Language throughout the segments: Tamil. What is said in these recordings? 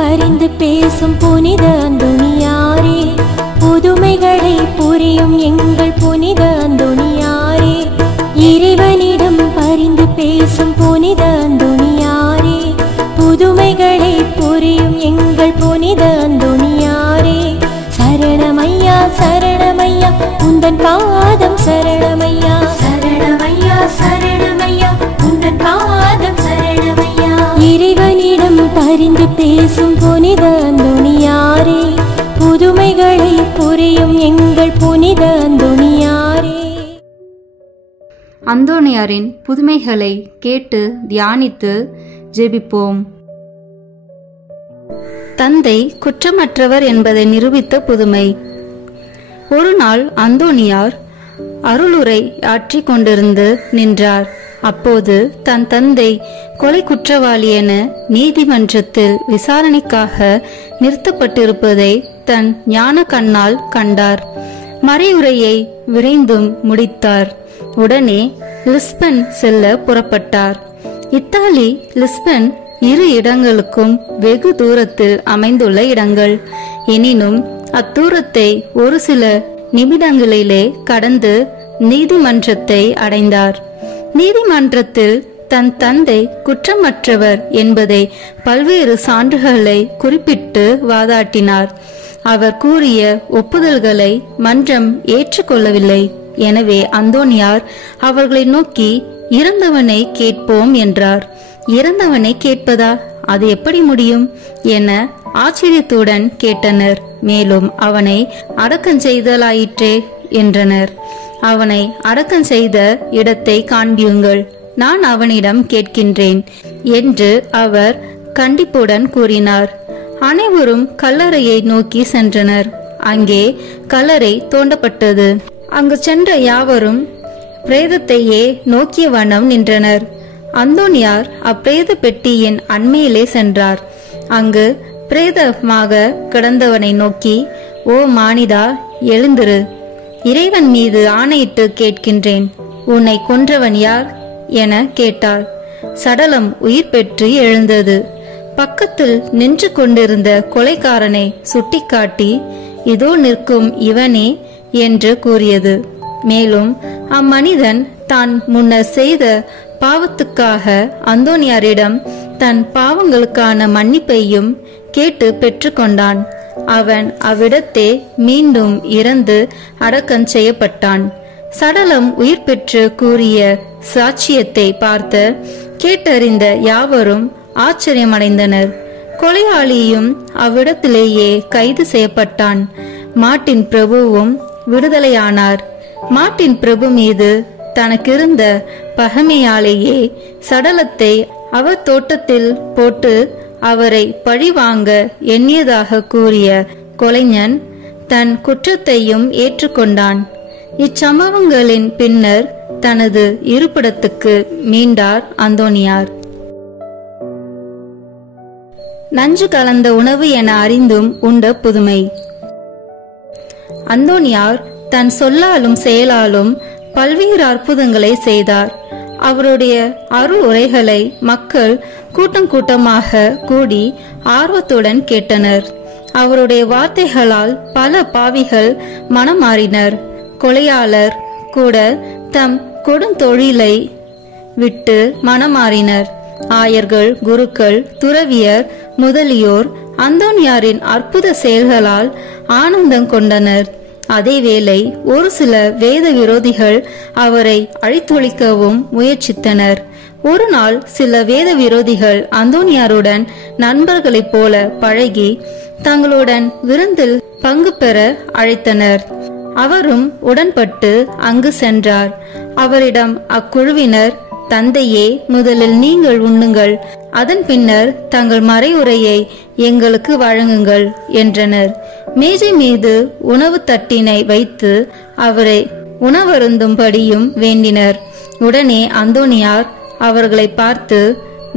பரிந்து பேசும் புனித அந்தோணியாரே, புதுமைகளை புரியும் எங்கள் புனித அந்தோணியாரே, இறைவனிடம் பரிந்து பேசும் புனித அந்தோணியாரே, புதுமைகளை புரியும் எங்கள் புனித அந்தோணியாரே, சரணமையா சரணமையா உந்தன் பாதம் சரணமையா, சரணமையா சரணமையா உந்தன் பாதம் சரணமையா. இறைவனிடம் பரிந்து பேசும் புனித அந்தோணியாரே, புதுமைகளை புரியும் எங்கள் புனித அந்தோணியாரே. அந்தோணியாரின் புதுமைகளை கேட்டு தியானித்து ஜெபிப்போம். தந்தை குற்றமற்றவர் என்பதை நிரூபித்த புதுமை. ஒரு நாள் அந்தோணியார் அருளுரை ஆற்றிக் கொண்டிருந்து நின்றார். அப்போது தன் தந்தை கொலை குற்றவாளி என நீதிமன்றத்தில் விசாரணைக்காக நிறுத்தப்பட்டிருப்பதை தன் ஞான கண்ணால் கண்டார். மறையுரையை விரைந்தும் முடித்தார். உடனே லிஸ்பன் செல்ல புறப்பட்டார். இத்தாலி லிஸ்பன் 2 இடங்களுக்கும் வெகு தூரத்தில் அமைந்துள்ள இடங்கள். எனினும் அத்தூரத்தை ஒரு சில நிமிடங்களிலே கடந்து நீதிமன்றத்தை அடைந்தார். நீதிமன்றத்தில் தன் தந்தை குற்றமற்றவர் என்பதை பல்வேறு சான்றுகளை குறிப்பிட்டு வாதாட்டினார். அவர் கூறிய ஒப்புதல்களை மன்றம் ஏற்றுக்கொள்ளவில்லை. எனவே அந்தோணியார் அவர்களை நோக்கி இறந்தவனை கேட்போம் என்றார். இறந்தவனை கேட்பதா? அது எப்படி முடியும் என ஆச்சரியத்துடன் கேட்டனர். மேலும் அவனை அடக்கம் செய்தலாயிற்றே என்றனர். அவனை அடக்கம் செய்த இடத்தை காண்பியுங்கள், நான் அவனிடம் கேட்கின்றேன் என்று அவர் கண்டிப்புடன் கூறினார். அனைவரும் கல்லறையை நோக்கி சென்றனர். அங்கே கல்லறை தோண்டப்பட்டது. அங்கு சென்ற யாவரும் பிரேதத்தையே நோக்கிய வண்ணம் நின்றனர். அந்தோணியார் அப்பிரேத பெட்டியின் அண்மையிலே சென்றார். அங்கு பிரேதமாக கிடந்தவனை நோக்கி, ஓ மானிடா, எழுந்திரு, இறைவன் மீது ஆணையிட்டு கேட்கின்றேன், உன்னை கொன்றவன் யார் என கேட்டார். சடலம் உயிர் பெற்று எழுந்தது. பக்கத்தில் நின்று கொண்டிருந்த கொலைக்காரனை சுட்டிக்காட்டி, இதோ நிற்கும் இவனே என்று கூறியது. மேலும் அம்மனிதன் தான் முன்னர் செய்த பாவத்துக்காக அந்தோணியாரிடம் தன் பாவங்களுக்கான மன்னிப்பையும் கேட்டு பெற்றுக்கொண்டான். அவன் அவ்விடத்தே மீண்டும் இறந்து அடக்கம் செய்யப்பட்டான். சடலம் உயிர் பெற்று கூறிய சாட்சியத்தை பார்த்து கேட்டறிந்த யாவரும் ஆச்சரியமடைந்தனர். கொலையாளியும் அவ்விடத்திலேயே கைது செய்யப்பட்டான். மார்ட்டின் பிரபுவும் விடுதலையானார். மார்ட்டின் பிரபு மீது தனக்கிருந்த பகைமையாலேயே சடலத்தை அவர் தோட்டத்தில் போட்டு அவரை பழிவாங்க எண்ணியதாக கூறிய கொலைஞன் தன் குற்றத்தையும் ஏற்றுக்கொண்டான். இச்சம்பவங்களின் பின்னர் தனது இருப்பிடத்துக்கு மீண்டார் அந்தோணியார். நஞ்சு கலந்த உணவு என அறிந்தும் உண்ட புதுமை. அந்தோணியார் தன் சொல்லாலும் செயலாலும் பல்வேறு அற்புதங்களை செய்தார். அவருடைய அருள் உரைகளை மக்கள் கூட்டம் கூட்டமாக கூடி ஆர்வத்துடன் கேட்டனர். அவருடைய வார்த்தைகளால் பல பாவிகள் மனம் மாறினர். கொலையாளர் கூட தம் கொடுந்தொழிலை விட்டு மனமாறினர். ஆயர்கள், குருக்கள், துறவியர் முதலியோர் அந்தோணியாரின் அற்புத செயல்களால் ஆனந்தம் கொண்டனர். அதேவேளை ஒரு சில வேத விரோதிகள் அவரை அழித்தொழிக்கவும் முயற்சித்தனர். ஒரு நாள் சில வேத விரோதிகள் அந்தோணியாருடன் நண்பர்களைப் போல பழகி தங்களுடன் விருந்தில் பங்கு பெற அழைத்தனர். அவரும் உடன்பட்டு அங்கு சென்றார். அவரிடம் அக்குழுவினர், தந்தையே, முதலில் நீங்கள் உண்ணுங்கள், அதன் பின்னர் தங்கள் மறையுரையை எங்களுக்கு வழங்குங்கள் என்றனர். மேஜை மீது உணவு தட்டினை வைத்து அவரை உணவருந்தும்படியும் வேண்டினர். உடனே அந்தோணியார் அவர்களை பார்த்து,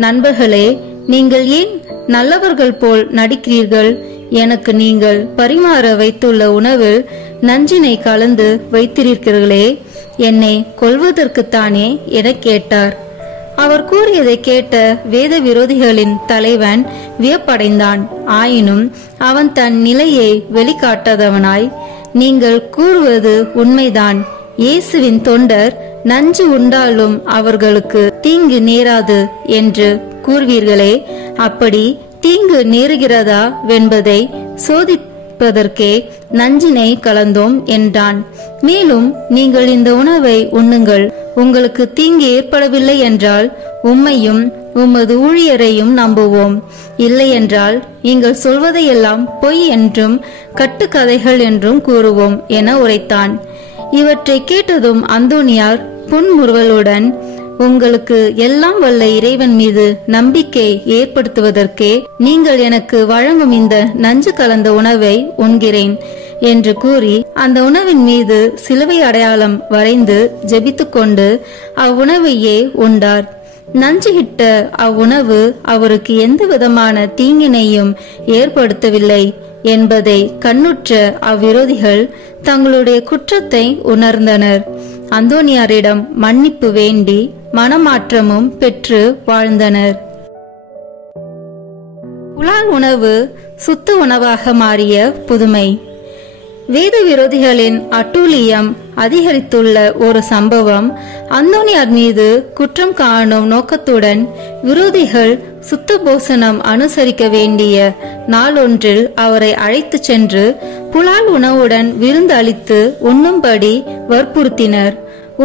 நண்பர்களே, நீங்கள் ஏன் நல்லவர்கள் போல் நடிக்கிறீர்கள்? எனக்கு நீங்கள் பரிமாற வைத்துள்ள உணவில் நஞ்சினை கலந்து வைத்திருக்கிறீர்களே, என்னை கொல்வதற்குத்தானே என கேட்டார். அவர் கூறியதை கேட்ட வேத விரோதிகளின் தலைவன் வியப்படைந்தான். ஆயினும் அவன் தன் நிலையை வெளிக்காட்டாதவனாய், நீங்கள் கூறுவது உண்மைதான், இயேசுவின் தொண்டர் நஞ்சு உண்டாலும் அவர்களுக்கு தீங்கு நேராது என்று கூறுவீர்களே, அப்படி தீங்கு நேருகிறதா வென்பதை சோதிப்பதற்கே நஞ்சினை கலந்தோம் என்றான். மேலும் நீங்கள் இந்த உணவை உண்ணுங்கள், உங்களுக்கு தீங்கு ஏற்படவில்லை என்றால் உம்மையும் உமது ஊழியரையும் நம்புவோம், இல்லையென்றால் நீங்கள் சொல்வதையெல்லாம் பொய் என்றும் கட்டுக்கதைகள் என்றும் கூறுவோம் என உரைத்தான். இவற்றை கேட்டதும் அந்தோனியார் புன்முறுவலுடன், உங்களுக்கு எல்லாம் வல்ல இறைவன் மீது நம்பிக்கை ஏற்படுத்துவதற்கே நீங்கள் எனக்கு வழங்கும் இந்த நஞ்சு கலந்த உணவை உண்கிறேன் என்று கூறி அந்த உணவின் மீது சிலுவை அடையாளம் வரைந்து ஜெபித்துக் கொண்டு அவ்வுணவையே உண்டார். நஞ்சுகிட்ட அவ்வுணவு அவருக்கு எந்த விதமான தீங்கினையும் ஏற்படுத்தவில்லை என்பதை கண்ணுற்ற அவ்விரோதிகள் தங்களுடைய குற்றத்தை உணர்ந்தனர். அந்தோனியாரிடம் மன்னிப்பு வேண்டி மனமாற்றமும் பெற்று வாழ்ந்தனர். புலால் உணவு சுத்த உணவாக மாறிய புதுமை. வேத விரோதிகளின் அட்டூழியம் அதிகரித்துள்ள ஒரு சம்பவம் அந்தோனியார் மீது குற்றம் காணும் நோக்கத்துடன் விரோதிகள் சுத்த போசனம் அனுசரிக்க வேண்டிய நாளொன்றில் அவரை அழைத்து சென்று புலால் உணவுடன் விருந்து அளித்து உண்ணும்படி வற்புறுத்தினர்.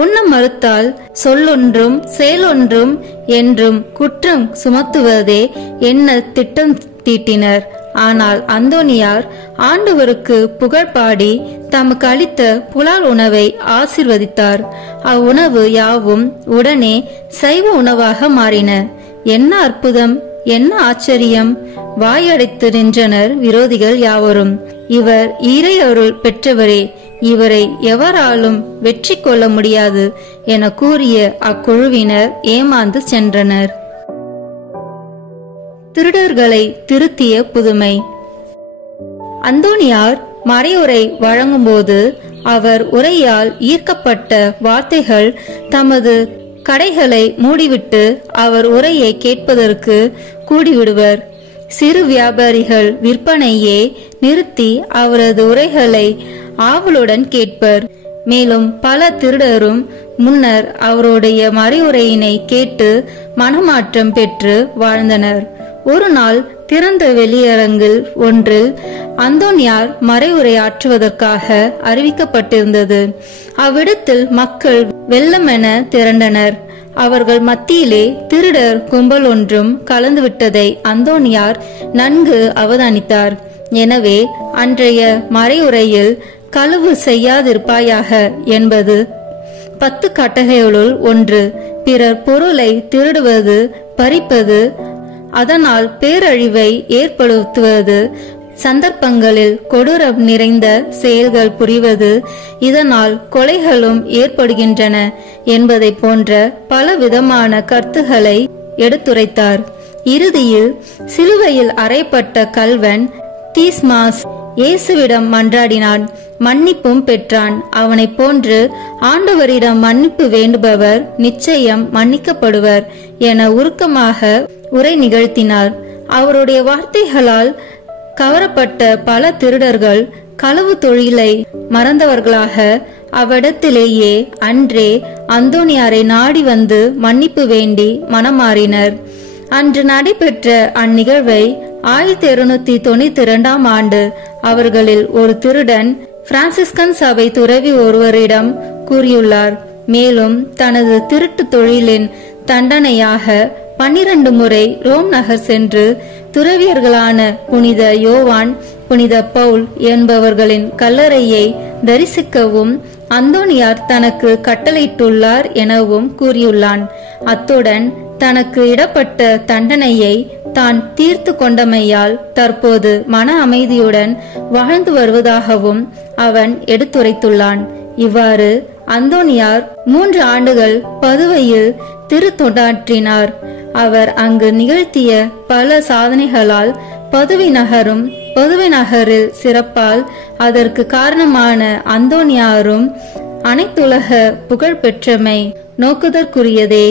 உண்ண மறுத்தால் சொல்லொன்றும் செயலொன்றும் என்றும் குற்றம் சுமத்துவதே என்ன திட்டம் தீட்டினர். ஆனால் அந்தோனியார் ஆண்டவருக்கு புகழ் பாடி தமக்கு அளித்த புலால் உணவை ஆசிர்வதித்தார். அவ்வுணவு யாவும் உடனே சைவ உணவாக மாறின. என்ன அற்புதம், என்ன ஆச்சரியம்! வாயடைத்து நின்றனர் விரோதிகள் யாவரும். இவர் இறை அருள் பெற்றவரே, இவரை எவராலும் வெற்றி கொள்ள முடியாது என கூறிய அக்குழுவினர் ஏமாந்து சென்றனர். திருடர்களை திருத்திய புதுமை. அந்தோனியார் மறையுரை வழங்கும்போது அவர் உரையால் ஈர்க்கப்பட்ட வார்த்தைகள் தமது கடைகளை மூடிவிட்டு அவர் உரையை கேட்பதற்கு கூடிவிடுவர். சிறு வியாபாரிகள் விற்பனையே நிறுத்தி அவரது உரைகளை ஆவலுடன் கேட்பர். மேலும் பல திருடரும் முன்னர் அவருடைய மறையுரையினை கேட்டு மனமாற்றம் பெற்று வாழ்ந்தனர். ஒரு நாள் திறந்த வெளியரங்கில் ஒன்றில் அந்தோனியார் மறைவுரையாற்றுவதற்காக அறிவிக்கப்பட்டிருந்தது. அவ்விடத்தில் மக்கள் வெள்ளமென திரண்டனர். அவர்கள் மத்தியிலே திருடர் கும்பல் ஒன்றும் கலந்துவிட்டதை அந்தோனியார் நன்கு அவதானித்தார். எனவே அன்றைய மறையுரையில் களவு செய்யாதிருப்பாயாக என்பது 10 கட்டளைகளுள் ஒன்று. பிறர் பொருளை திருடுவது, பறிப்பது, அதனால் பேரழிவை ஏற்படுத்துவது, சந்தர்ப்பங்களில் கொடூரம் நிறைந்த செயல்கள் புரிவது, இதனால் கொலைகளும் ஏற்படுகின்றன என்பதை போன்ற பல விதமான கருத்துக்களை எடுத்துரைத்தார். இறுதியில் சிலுவையில் அறையப்பட்ட கள்வன் தீஸ்மாஸ் இயேசுவிடம் மன்றாடினான், மன்னிப்பும் பெற்றான். அவனை போன்று ஆண்டவரிடம் மன்னிப்பு வேண்டுபவர் நிச்சயம் மன்னிக்கப்படுவர் என உருக்கமாக உரை நிகழ்த்தினார். அவருடைய வார்த்தைகளால் கவரப்பட்ட பல திருடர்கள் களவு தொழிலை மறந்தவர்களாக அவ்விடத்திலேயே அன்றே அந்தோனியாரை நாடி வந்து மன்னிப்பு வேண்டி மனமாறினர். அன்று நடைபெற்ற அந்நிகழ்வை 1292ஆம் ஆண்டு அவர்களில் ஒரு திருடன் பிரான்சிஸ்கன் சபை துறவி ஒருவரிடம் கூறியுள்ளார். மேலும் தனது திருட்டு தொழிலின் தண்டனையாக 12 முறை ரோம் நகர் சென்று துறவியர்களான புனித யோவான், புனித பவுல் என்பவர்களின் கல்லறையை தரிசிக்கவும் அந்தோனியார் தனக்கு கட்டளையிட்டுள்ளார் எனவும் கூறியுள்ளான். அத்துடன் தனக்கு இடப்பட்ட தண்டனையை தான் தீர்த்து கொண்டமையால் தற்போது மன அமைதியுடன் வாழ்ந்து வருவதாகவும் அவன் எடுத்துரைத்துள்ளான். இவ்வாறு அந்தோனியார் 3 ஆண்டுகள் பதுவையில் திருத்தொண்டாற்றினார். அவர் அங்கு நிகழ்த்திய பல சாதனைகளால் பதுவை நகரும், பதுவை நகரில் சிறப்பால் அதற்கு காரணமான அந்தோனியாரும் அனைத்துலக புகழ் பெற்றமை நோக்குதற்குரியதே.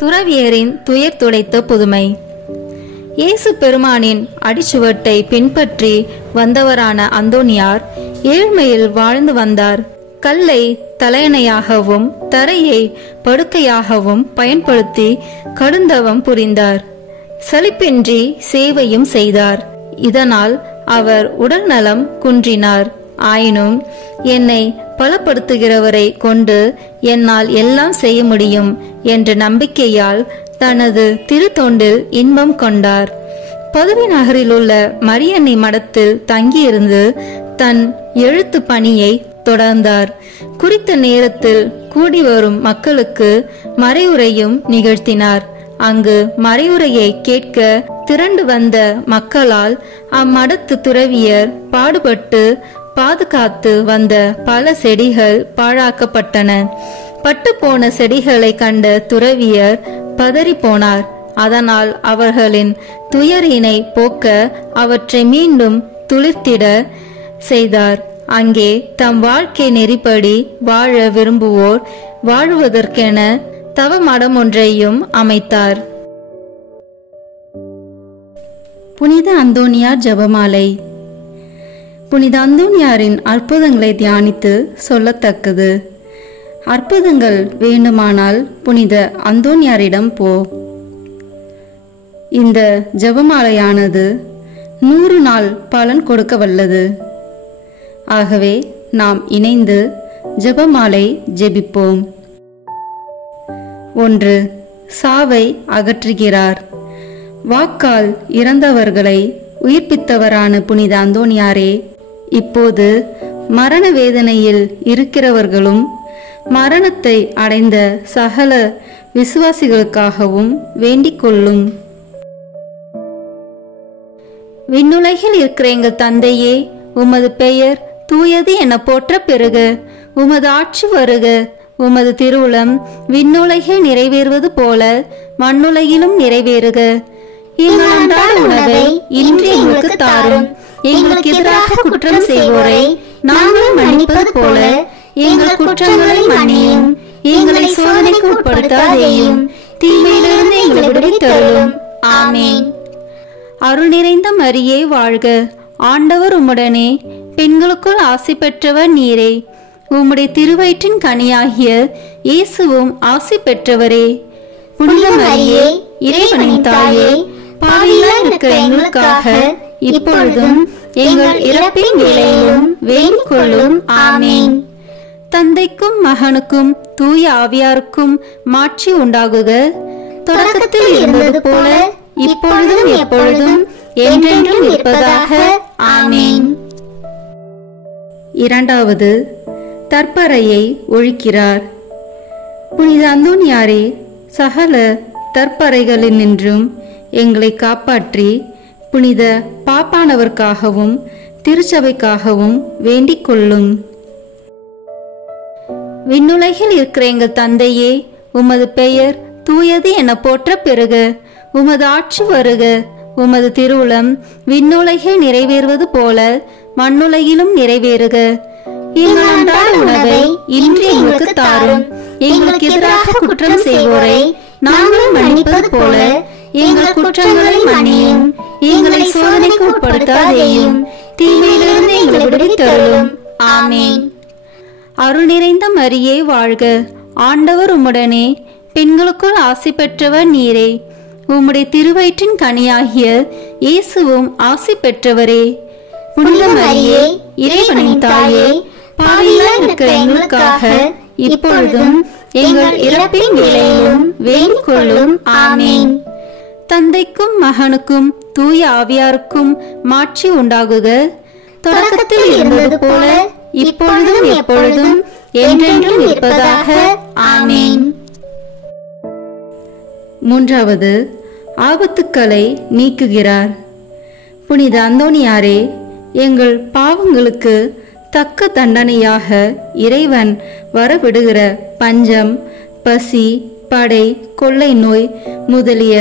துறவியரின் துயர் துடைத்த புதுமை. இயேசு பெருமானின் அடிச்சுவட்டை பின்பற்றி வந்தவரான அந்தோனியார் ஏழ்மையில் வாழ்ந்து வந்தார். கல்லை தலையணையாகவும் தரையை படுக்கையாகவும் பயன்படுத்தி கடுந்தவம் புரிந்தார். சலிப்பின்றி சேவையும் செய்தார். இதனால் அவர் உடல் நலம் குன்றினார். ஆயினும் என்னை பலப்படுத்துகிறவரை கொண்டு என்னால் எல்லாம் செய்ய முடியும் என்ற நம்பிக்கையால் தனது திருத்தொண்டில் இன்பம் கொண்டார். பதவி நகரில் உள்ள மரியன்னை மடத்தில் தங்கியிருந்து தன் எழுத்து பணியை தொடர்ந்தார். குறித்த நேரத்தில் கூடி வரும் மக்களுக்கு மறைவுரையும் நிகழ்த்தினார். அங்கு மறைவுரையை கேட்க திரண்டு வந்த மக்களால் அம்மடத்து துறவியர் பாடுபட்டு பாதுகாத்து வந்த பல செடிகள் பாழாக்கப்பட்டன. பட்டு போன செடிகளை கண்ட துறவியர் பதறி போனார். அதனால் அவர்களின் துயரினை போக்க அவற்றை மீண்டும் துளிர்த்திட செய்தார். அங்கே தம் வாழ்க்கை நெறிப்படி வாழ விரும்புவோர் வாழுவதற்கென தவ மடம் ஒன்றையும் அமைத்தார். புனித அந்தோனியார் ஜெபமாலை. புனித அந்தோனியாரின் அற்புதங்களை தியானித்து சொல்லத்தக்கது. அற்புதங்கள் வேண்டுமானால் புனித அந்தோனியாரிடம் போ. இந்த ஜெபமாலையானது 100 நாள் பலன் கொடுக்க வல்லது. ஆகவே நாம் இணைந்து ஜெபமாலை ஜெபிப்போம். 1. சாவை அகற்றுகிறார். வாக்கால் இறந்தவர்களை உயிர்ப்பித்தவரான புனித அந்தோனியாரே, இப்போது மரண வேதனையில் இருக்கிறவர்களும் மரணத்தை அடைந்த சகல விசுவாசிகளுக்காகவும் வேண்டிக் கொள்ளும். விண்ணுலகில் இருக்கிற எங்கள் தந்தையே, உமது பெயர் தூயது என போற்ற பெறுக. உமது ஆட்சி வருக. உமது திருவுளம் விண்ணுலகில் நிறைவேறுவது போல மண்ணுலகிலும் நிறைவேறுக. எங்கள் அன்றாட உணவை இன்று எங்களுக்கு தாரும். எங்களுக்கு எதிராக குற்றம் செய்வோரை நாங்கள் மன்னிப்பது போல எங்கள் குற்றங்களை மன்னியும். எங்களை சோதனைக்கு உட்படுத்தாதேயும், தீமையிலிருந்து எங்களை விடுவித்தருளும். ஆமென். அருள் நிறைந்த மரியே வாழ்க. ஆண்டவர் உம்முடனே, பெண்களுக்குள் ஆசி பெற்றவர் நீரே. உம்முடைய திருவயிற்றின் கனியாகிய இயேசுவும் ஆசி பெற்றவரே. புனித மரியே, இறைவனின் தாயே, பாவிகளாய் இருக்கிற எங்களுக்காக இப்பொழுதும் எங்கள் இறப்பின் வேளையிலும் வேண்டிக் கொள்ளும். ஆமென். தந்தைக்கும் மகனுக்கும் தூய ஆவியாருக்கும் மாட்சி உண்டாகுக. தொடக்கத்தில் இருந்தது போல இப்பொழுதும் எப்பொழுதும் என்றென்றும் இருப்பதாக. ஆமென். 2. தற்பறையை ஒழிக்கிறார். புனித அந்தோனியாரே, சகல தற்பறைகளினின்றும் எங்களை காப்பாற்றி புனித பாப்பானவர்க்காகவும் திருச்சபைக்காகவும் வேண்டிக் கொள்ளும். விண்ணுலகில் இருக்கிற எங்கள் தந்தையே, உமது பெயர் தூயது என போற்ற பெறுக. உமது ஆட்சி வருக. உமது திருவுளம் விண்ணுலகில் நிறைவேறுவது போல மண்ணுலகிலும் நிறைவேறுக. எங்கள் அன்றாட உணவை இன்று எங்களுக்கு தாரும். எங்களுக்கு எதிராக குற்றம் செய்வோரை நாங்கள் மன்னிப்பது போல எங்கள் குற்றங்களை மன்னியும். எங்களை சோதனைக்கு உட்படுத்தாதேயும், தீமையிலிருந்து எங்களை விடுவித்தருளும். ஆமென். அருள் நிறைந்த மரியே வாழ்க. ஆண்டவர் உம்முடனே, பெண்களுக்குள் ஆசி பெற்றவர் நீரே. உம்முடைய திருவயிற்றின் கனியாகிய இயேசுவும் ஆசி பெற்றவரே. புனித மரியே, இறைவனின் தாயே, பாவிகளாய் இருக்கிற எங்களுக்காக இப்பொழுதும் எங்கள் இறப்பின் வேளையிலும் வேண்டிக் கொள்ளும். ஆமென். தந்தைக்கும் மகனுக்கும் தூய ஆவியாருக்கும் மாட்சி உண்டாகுக. தொடக்கத்தில் இருந்தது போல இப்பொழுதும் எப்பொழுதும் என்றென்றும் இருப்பதாக. ஆமென். 3. ஆபத்துக்களை நீக்குகிறார். புனித அந்தோனியாரே, எங்கள் பாவங்களுக்கு தக்க தண்டனையாக இறைவன் வரவிடுகிற பஞ்சம், பசி, படை, கொள்ளை நோய் முதலிய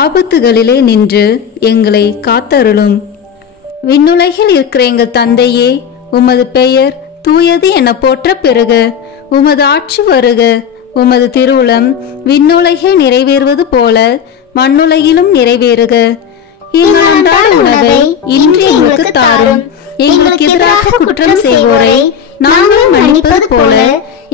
ஆபத்துகளிலே நின்று எங்களை காத்தருளும். விண்ணுலகில் இருக்கிற எங்கள் தந்தையே, உமது பெயர் தூயது என போற்ற பெறுக. உமது ஆட்சி வருக. உமது திருவுளம் விண்ணுலகில் நிறைவேறுவது போல மண்ணுலகிலும் நிறைவேறுக. எங்கள் அன்றாட உணவை இன்று எங்களுக்கு தாரும். எங்களுக்கு எதிராக குற்றம் செய்வோரை நாங்கள் மன்னிப்பது போல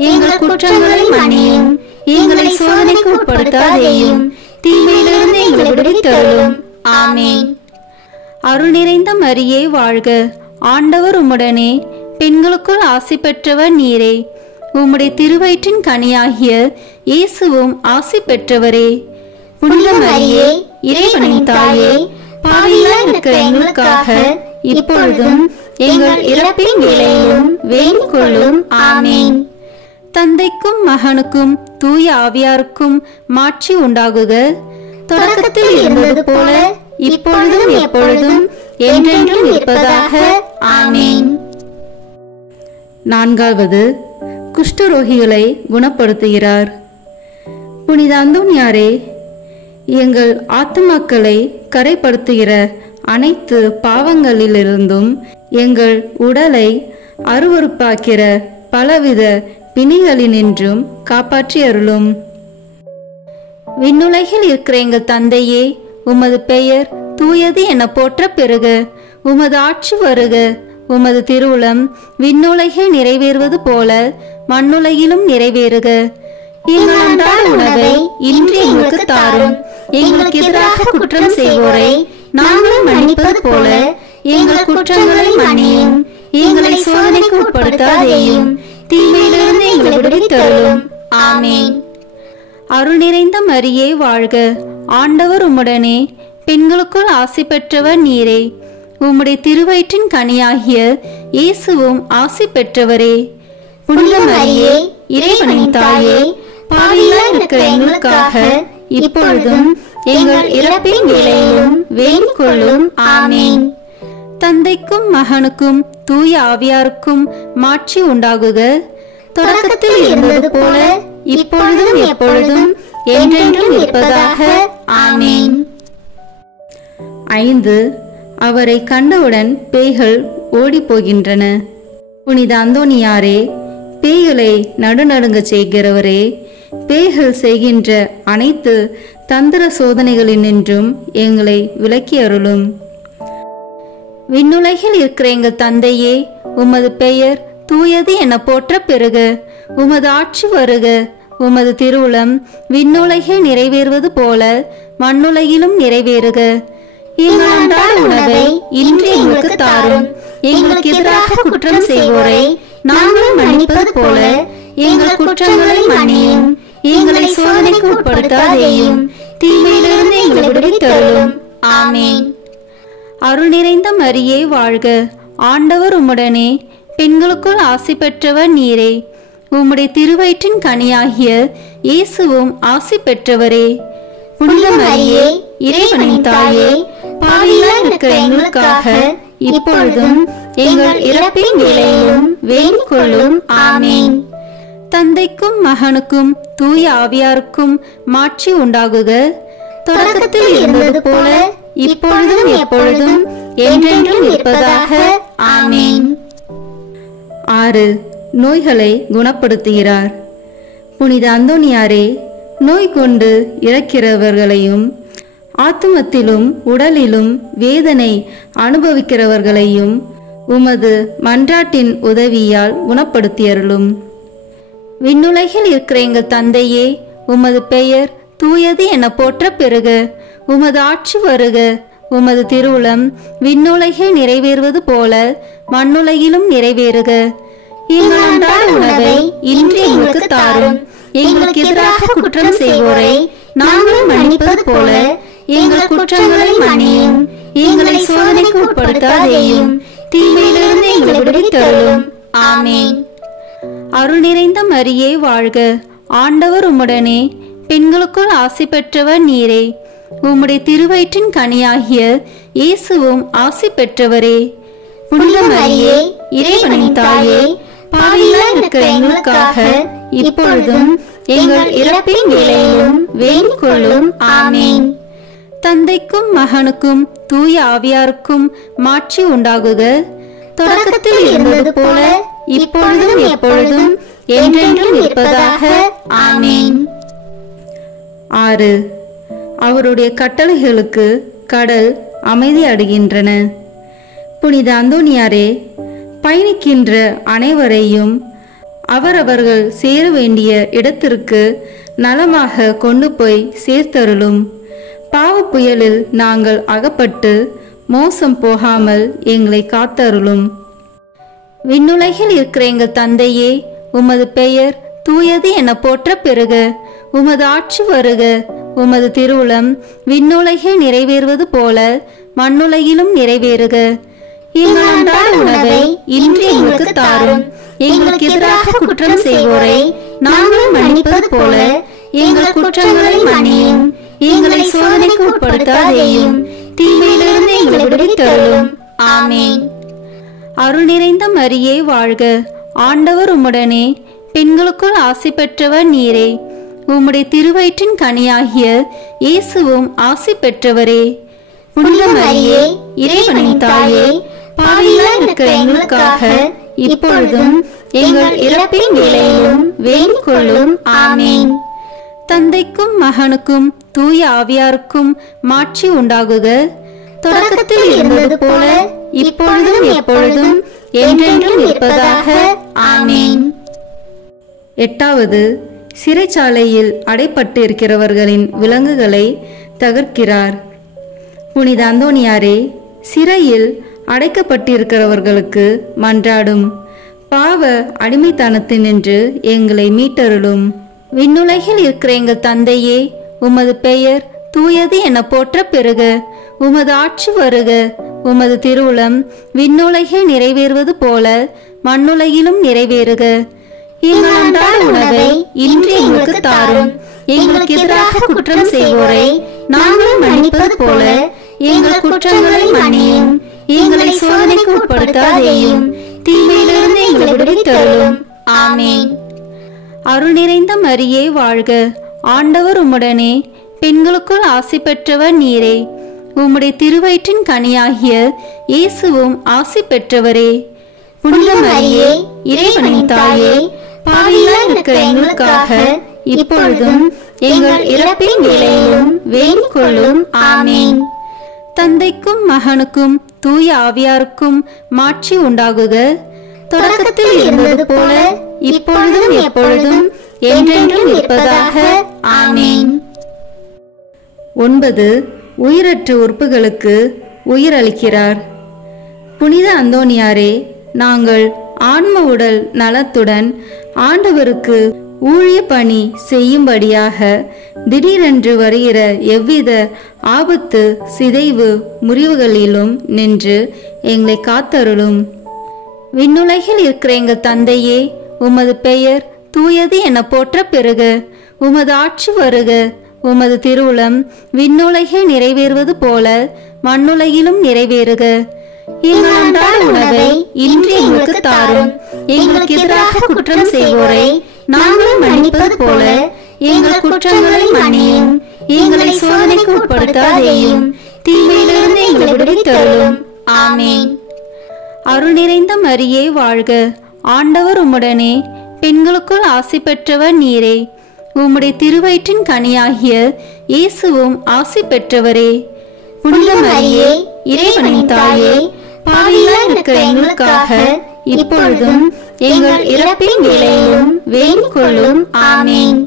எங்கள் குற்றங்களை மன்னியும். எங்களை சோதனைக்கு உட்படுத்தாதேயும், தீமையிலிருந்து எங்களை விடுவித்தருளும். ஆமென். அருள் நிறைந்த மரியே வாழ்க. ஆண்டவர் உம்முடனே, பெண்களுக்குள் ஆசி பெற்றவர் நீரே. உம்முடைய திருவயிற்றின் கனியாகிய இயேசுவும் ஆசி பெற்றவரே. புனித மரியே, இறைவனின் தாயே, பாவிகளாய் இருக்கிற எங்களுக்காக இப்பொழுதும் எங்கள் இறப்பின் வேளையிலும் வேண்டிக் கொள்ளும். ஆமென். தந்தைக்கும் மகனுக்கும் தூய ஆவியாருக்கும் மாட்சி உண்டாகுக. தொடக்கத்தில் இருந்தது போல இப்பொழுதும் எப்பொழுதும் என்றென்றும் இருப்பதாக. ஆமென். நான்காவது, குஷ்டரோகிகளை குணப்படுத்துகிறார். புனித அந்தோனியாரே, எங்கள் ஆத்துமாக்களை கரைப்படுத்துகிற அனைத்து பாவங்களிலிருந்தும் எங்கள் உடலை அருவருப்பாக்கிற பலவித பிணிகளினின்றும் காப்பாற்றி அருளும். விண்ணுலகில் இருக்கிற எங்கள் தந்தையே, உமது பெயர் தூயது என போற்ற பெறுக. உமது ஆட்சி வருக. உமது திருவுளம் விண்ணுலகில் நிறைவேறுவது போல மண்ணுலகிலும் நிறைவேறுக. எங்கள் அன்றாட உணவை இன்று எங்களுக்கு தாரும். எங்களுக்கு எதிராக குற்றம் செய்வோரை நாங்கள் மன்னிப்பது போல எங்கள் குற்றங்களை மன்னியும். எங்களை சோதனைக்கு உட்படுத்தாதேயும், தீமையிலிருந்து எங்களை விடுவித்தருளும். ஆமென். அருள் நிறைந்த மரியே வாழ்க. ஆண்டவர் உம்முடனே, பெண்களுக்குள் ஆசி பெற்றவர் நீரே. உம்முடைய திருவயிற்றின் கனியாகிய இயேசுவும் ஆசி பெற்றவரே. புனித மரியே, இறைவனின் தாயே, பாவிகளாய் இருக்கிற எங்களுக்காக இப்பொழுதும் எங்கள் இறப்பின் வேளையிலும் வேண்டிக் கொள்ளும். ஆமென். தந்தைக்கும் மகனுக்கும் தூய ஆவியாருக்கும் மாட்சி உண்டாகுக. தொடக்கத்தில் இருந்தது போல இப்பொழுதும் எப்பொழுதும் என்றென்றும் இருப்பதாக. ஆமென். 5. அவரை கண்டவுடன் பேய்கள் ஓடி போகின்றன. புனித அந்தோனியாரே, பேய்களை நடுநடுங்க செய்கிறவரே, பேய்கள் செய்கின்ற அனைத்து தந்திர சோதனைகளினின்றும் எங்களை விலக்கி அருளும். விண்ணுலகில் இருக்கிற எங்கள் தந்தையே, உமது பெயர் தூயது என போற்ற பெறுக. உமது ஆட்சி வருக. உமது திருவுளம் விண்ணுலகில் நிறைவேறுவது போல மண்ணுலகிலும் நிறைவேறுக. எங்கள் அன்றாட உணவை இன்று எங்களுக்கு தாரும். எங்களுக்கு எதிராக குற்றம் செய்வோரை நாங்கள் மன்னிப்பது போல எங்கள் குற்றங்களை மன்னியும். எங்களை சோதனைக்கு உட்படுத்தாதேயும், தீமையிலிருந்து எங்களை விடுவித்தருளும். ஆமென். அருள் நிறைந்த மரியே வாழ்க. ஆண்டவர் உம்முடனே, பெண்களுக்குள் ஆசி பெற்றவர் நீரே. உம்முடைய திருவயிற்றின் கனியாகிய இயேசுவும் ஆசி பெற்றவரே. புனித மரியே, இறைவனின் தாயே, பாவிகளாய் இருக்கிற எங்களுக்காக இப்பொழுதும் எங்கள் இறப்பின் வேளையிலும் வேண்டிக் கொள்ளும். ஆமென். தந்தைக்கும் மகனுக்கும் தூய ஆவியாருக்கும் மாட்சி உண்டாகுக. தொடக்கத்தில் இருந்தது போல இப்பொழுதும் எப்பொழுதும் என்றென்றும் இருப்பதாக. ஆமென். 6. நோய்களை குணப்படுத்துகிறார். புனித அந்தோனியாரே, நோய் கொண்டு இறக்கிறவர்களையும் ஆத்துமத்திலும் உடலிலும் வேதனை அனுபவிக்கிறவர்களையும் உமது மன்றாட்டின் உதவியால் குணப்படுத்தியருளும். விண்ணுலகில் இருக்கிற எங்கள் தந்தையே, உமது பெயர் தூயது என போற்ற பெறுக. உமது ஆட்சி வருக. உமது திருவுளம் விண்ணுலகில் நிறைவேறுவது போல மண்ணுலகிலும் நிறைவேறுக. எங்கள் அன்றாட உணவை இன்று எங்களுக்கு தாரும். எங்களுக்கு எதிராக குற்றம் செய்வோரை நாங்கள் மன்னிப்பது போல எங்கள் குற்றங்களை மன்னியும். எங்களை சோதனைக்கு உட்படுத்தாதேயும், தீமையிலிருந்து எங்களை விடுவித்தருளும். ஆமென். அருள் நிறைந்த மரியே வாழ்க. ஆண்டவர் உம்முடனே, பெண்களுக்குள் ஆசி பெற்றவர் நீரே. உம்முடைய திருவயிற்றின் கனியாகிய இயேசுவும் ஆசி பெற்றவரே. புனித மரியே, இறைவனின் தாயே, பாவிகளாய் இருக்கிற எங்களுக்காக இப்பொழுதும் எங்கள் இறப்பின் வேளையிலும் வேண்டிக் கொள்ளும். ஆமென். தந்தைக்கும் மகனுக்கும் தூய ஆவியாருக்கும் மாட்சி உண்டாகுக. தொடக்கத்தில் இருந்தது போல இப்பொழுதும் எப்பொழுதும் என்றென்றும் இருப்பதாக. ஆமென். 6. அவருடைய கட்டளைகளுக்கு கடல் அமைதி அடைகின்றன. புனித அந்தோனியாரே, பயணிக்கின்ற அனைவரையும் அவரவர்கள் சேர வேண்டிய இடத்திற்கு நலமாக கொண்டு போய் சேர்த்தருளும். பாவ புயலில் நாங்கள் அகப்பட்டு மோசம் போகாமல் எங்களை காத்தருளும். விண்ணுலகில் இருக்கிற எங்கள் தந்தையே, உமது பெயர் தூயது என போற்ற பெறுக. உமது ஆட்சி வருக. உமது திருவுளம் விண்ணுலகில் நிறைவேறுவது போல மண்ணுலகிலும் நிறைவேறுக. எங்கள் அன்றாட உணவை இன்று எங்களுக்கு தாரும். எங்களுக்கு எதிராக குற்றம் செய்வோரை நாங்கள் மன்னிப்பது போல எங்கள் குற்றங்களை மன்னியும். எங்களை சோதனைக்கு உட்படுத்தாதேயும், தீமையிலிருந்து எங்களை விடுவித்தருளும். ஆமென். அருள் நிறைந்த மரியே வாழ்க. ஆண்டவர் உம்முடனே, பெண்களுக்குள் ஆசி பெற்றவர் நீரே. உம்முடைய திருவயிற்றின் கனியாகிய இயேசுவும் ஆசி பெற்றவரே. புனித மரியே, இறைவனின் தாயே, பாவிகளாய் இருக்கிற எங்களுக்காக இப்பொழுதும் எங்கள் இறப்பின் வேளையிலும் வேண்டிக் கொள்ளும். ஆமென். தந்தைக்கும் மகனுக்கும் தூய ஆவியாருக்கும் மாட்சி உண்டாகுக. தொடக்கத்தில் இருந்தது போல இப்பொழுதும் எப்பொழுதும் என்றென்றும் இருப்பதாக. ஆமென். 8. சிறைச்சாலையில் அடைப்பட்டிருக்கிறவர்களின் விலங்குகளை தகர்க்கிறார். புனித அந்தோனியாரே, சிறையில் அடைக்கப்பட்டிருக்கிறவர்களுக்கு மன்றாடும். பாவ அடிமைத்தனத்தினின்று எங்களை மீட்டருளும். விண்ணுலகில் இருக்கிற எங்கள் தந்தையே, உமது பெயர் தூயது என போற்ற பெறுக. உமது ஆட்சி வருக. உமது திருவுளம் விண்ணுலகில் நிறைவேறுவது போல மண்ணுலகிலும் நிறைவேறுக. எங்கள் அன்றாட உணவை இன்று எங்களுக்கு தாரும். எங்களுக்கு எதிராக குற்றம் செய்வோரை நாங்கள் மன்னிப்பது போல எங்கள் குற்றங்களை மன்னியும். எங்களை சோதனைக்கு உட்படுத்தாதேயும், தீமையிலிருந்து எங்களை விடுவித்தருளும். ஆமென். அருள் நிறைந்த மரியே வாழ்க. ஆண்டவர் உம்முடனே, பெண்களுக்குள் ஆசி பெற்றவர் நீரே. உம்முடைய திருவயிற்றின் கனியாகிய இயேசுவும் ஆசி பெற்றவரே. புனித மரியே, இறைவனின் தாயே, பாவிகளாய் இருக்கிற எங்களுக்காக இப்பொழுதும் எங்கள் இறப்பின் வேளையிலும் வேண்டிக் கொள்ளும். ஆமென். தந்தைக்கும் மகனுக்கும் தூய ஆவியாருக்கும் மாட்சி உண்டாகுக. தொடக்கத்தில் இருந்தது போல இப்பொழுதும் எப்பொழுதும் என்றென்றும் இருப்பதாக. ஆமென். 9. உயிரற்ற உறுப்புகளுக்கு உயிரளிக்கிறார். புனித அந்தோனியாரே, நாங்கள் ஆன்ம உடல் நலத்துடன் ஆண்டவருக்கு ஊழிய பணி செய்யும்படியாக திடீரென்று வருகிற எவ்வித ஆபத்து, சிதைவு, முறிவுகளிலும் நின்று எங்களை காத்தருளும். விண்ணுலகில் இருக்கிற எங்கள் தந்தையே, உமது பெயர் தூயது என போற்ற பெறுக. உமது ஆட்சி வருக. உமது திருவுளம் விண்ணுலகில் நிறைவேறுவது போல மண்ணுலகிலும் நிறைவேறுக. எங்கள் அன்றாட உணவை இன்று எங்களுக்கு தாரும். எங்களுக்கு எதிராக குற்றம் செய்வோரை நாங்கள் மன்னிப்பது போல எங்கள் குற்றங்களை மன்னியும். எங்களை சோதனைக்கு உட்படுத்தாதேயும், தீமையிலிருந்து எங்களை விடுவித்தருளும். ஆமென். அருள் நிறைந்த மரியே வாழ்க. ஆண்டவர் உம்முடனே, பெண்களுக்குள் ஆசி பெற்றவர் நீரே. உம்முடைய திருவயிற்றின் கனியாகிய இயேசுவும் ஆசி பெற்றவரே. புனித மரியே, இறைவனின் தாயே, பாவிகளாய் இருக்கிற எங்களுக்காக இப்பொழுதும் எங்கள் இறப்பின் வேளையிலும் வேண்டிக் கொள்ளும். ஆமென்.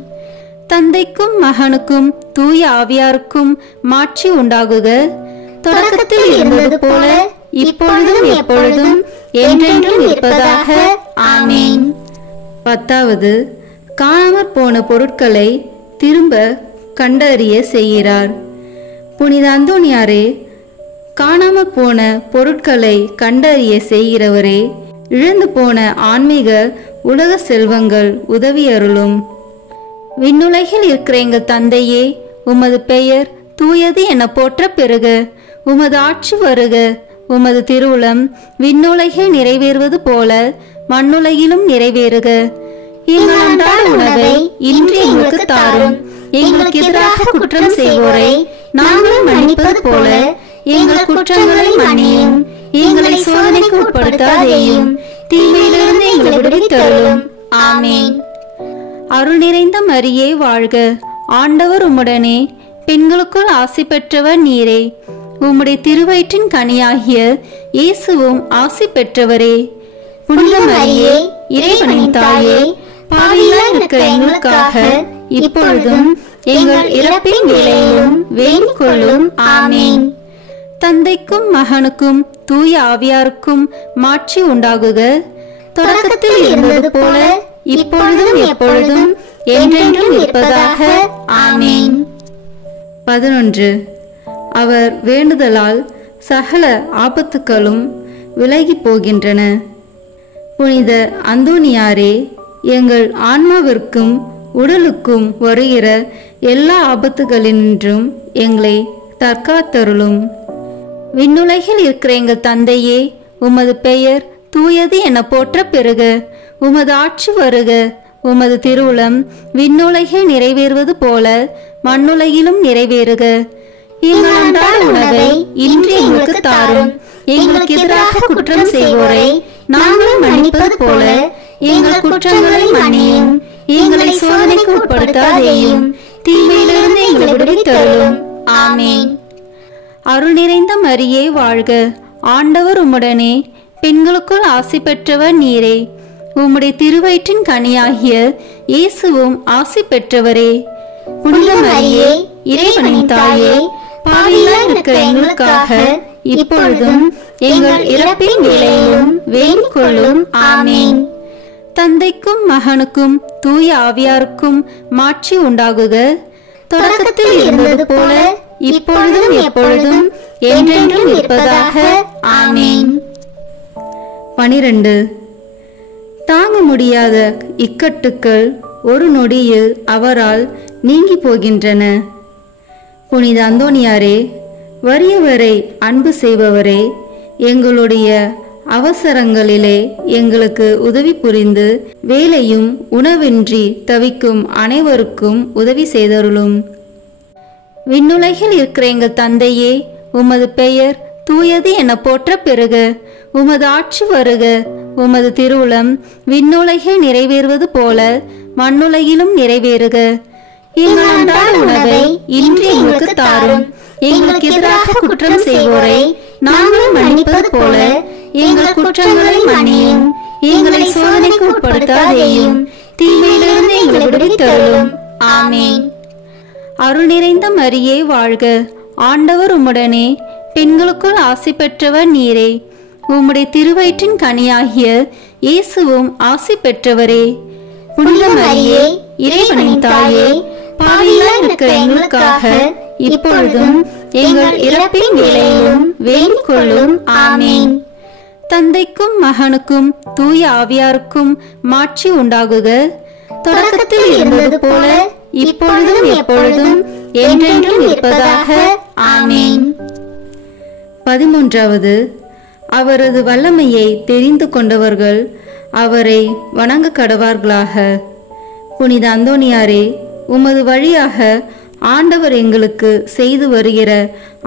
தந்தைக்கும் மகனுக்கும் தூய ஆவியாருக்கும் மாட்சி உண்டாகுக. தொடக்கத்தில் இருந்தது போல இப்பொழுதும் எப்பொழுதும் என்றென்றும் இருப்பதாக. ஆமென். 10. காணாமற் போன பொருட்களை திரும்ப கண்டறிய செய்கிறார். புனித அந்தோனியாரே, காணாமற் போன பொருட்களை கண்டறிய செய்கிறவரே, இழந்து போன ஆன்மீக உலக செல்வங்கள் உதவியருளும். விண்ணுலகில் இருக்கிற எங்கள் தந்தையே, உமது பெயர் தூயது என போற்ற பெறுக. உமது ஆட்சி வருக. உமது திருவுளம் விண்ணுலகில் நிறைவேறுவது போல மண்ணுலகிலும் நிறைவேறுக. எங்கள் அன்றாட உணவை இன்று எங்களுக்கு தாரும். எங்களுக்கு எதிராக குற்றம் செய்வோரை நாங்கள் மன்னிப்பது போல எங்கள் குற்றங்களை மன்னியும். எங்களை சோதனைக்கு உட்படுத்தாதேயும், தீமையிலிருந்து எங்களை விடுவித்தருளும். ஆமென். அருள் நிறைந்த மரியே வாழ்க, ஆண்டவர் உம்முடனே, பெண்களுக்குள் ஆசி பெற்றவர் நீரே. உம்முடைய திருவயிற்றின் கனியாகிய இயேசுவும் ஆசி பெற்றவரே. புனித மரியே, இறைவனின் தாயே, பாவிகளாய் இருக்கிற எங்களுக்காக இப்பொழுதும் எங்கள் இறப்பின் வேளையிலும் வேண்டிக் கொள்ளும். ஆமீன். தந்தைக்கும் மகனுக்கும் தூய ஆவியாருக்கும் மாட்சி உண்டாகுக. தொடக்கத்தில் இருந்தது போல இப்பொழுதும் எப்பொழுதும் என்றென்றும் இருப்பதாக. ஆமீன். 11. அவர் வேண்டுதலால் சகல ஆபத்துக்களும் விலகி போகின்றன. புனித அந்தோனியாரே, எங்கள் ஆன்மாவிற்கும் உடலுக்கும் வருகிற எல்லா ஆபத்துகளினின்றும் எங்களை தற்காத்தருளும். விண்ணுலகில் இருக்கிற எங்கள் தந்தையே, உமது பெயர் தூயது என போற்ற பெறுக. உமது ஆட்சி வருக. உமது திருவுளம் விண்ணுலகில் நிறைவேறுவது போல மண்ணுலகிலும் நிறைவேறுக. எங்கள் அன்றாட உணவை இன்று எங்களுக்கு தாரும். எங்களுக்கு எதிராக குற்றம் செய்வோரை நாங்கள் மன்னிப்பது போல எங்கள் குற்றங்களை மன்னியும். எங்களை சோதனைக்கு உட்படுத்தாதேயும், தீமையிலிருந்து எங்களை விடுவித்தருளும். ஆமீன். அருள் நிறைந்த மரியே வாழ்க, ஆண்டவர் உம்முடனே, பெண்களுக்குள் ஆசி பெற்றவர் நீரே. உம்முடைய திருவயிற்றின் கனியாகிய இயேசுவும் ஆசி பெற்றவரே. புனித மரியே, இறைவனின் தாயே, பாவிகளாய் இருக்கிற எங்களுக்காக இப்பொழுதும் எங்கள் இறப்பின் வேளையிலும் வேண்டிக் கொள்ளும். ஆமீன். தந்தைக்கும் மகனுக்கும் தூய ஆவியாருக்கும் மாட்சி உண்டாகுக. தொடக்கத்தில் இருந்தது போல இப்பொழுதும் எப்பொழுதும் என்றென்றும் இருப்பதாக. ஆமீன். 12. தாங்க முடியாத இக்கட்டுக்கள் ஒரு நொடியில் அவரால் நீங்கி போகின்றன. புனித அந்தோனியாரே, வறியவரை அன்பு செய்பவரே, எங்களுடைய அவசரங்களிலே எங்களுக்கு உதவி புரிந்து வேலையும் உணவின்றி தவிக்கும் அனைவருக்கும் உதவி செய்தருளும். விண்ணுலகில் இருக்கிற எங்கள் தந்தையே, உமது பெயர் தூயது என போற்ற பெறுக. உமது ஆட்சி வருக. உமது திருவுளம் விண்ணுலகில் நிறைவேறுவது போல மண்ணுலகிலும் நிறைவேறுக. எங்கள் அன்றாட உணவை இன்று எங்களுக்கு தாரும். எங்களுக்கு எதிராக குற்றம் செய்வோரை நாங்கள் மன்னிப்பது போல எங்கள் குற்றங்களை மன்னியும். எங்களை சோதனைக்கு உட்படுத்தாதேயும், தீமையிலிருந்து எங்களை விடுவித்தருளும். ஆமீன். அருள் நிறைந்த மரியே வாழ்க, ஆண்டவர் உம்முடனே, பெண்களுக்குள் ஆசி பெற்றவர் நீரே. உம்முடைய திருவயிற்றின் கனியாகிய இயேசுவும் ஆசி பெற்றவரே. புனித மரியே, இறைவனின் தாயே, பாவிகளாய் இருக்கிற எங்களுக்காக இப்பொழுதும் எங்கள் இறப்பின் வேளையிலும் வேண்டிக் கொள்ளும். ஆமீன். தந்தைக்கும் மகனுக்கும் தூய ஆவியாருக்கும் மாட்சி உண்டாகுக. தொடக்கத்தில் இருந்தது போல இப்பொழுதும் எப்பொழுதும் என்றென்றும் இருப்பதாக. ஆமீன். 13. அவரது வல்லமையை தெரிந்து கொண்டவர்கள் அவரை வணங்க கடவார்களாக. புனித அந்தோனியாரே, உமது வழியாக ஆண்டவர் எங்களுக்கு செய்து வருகிற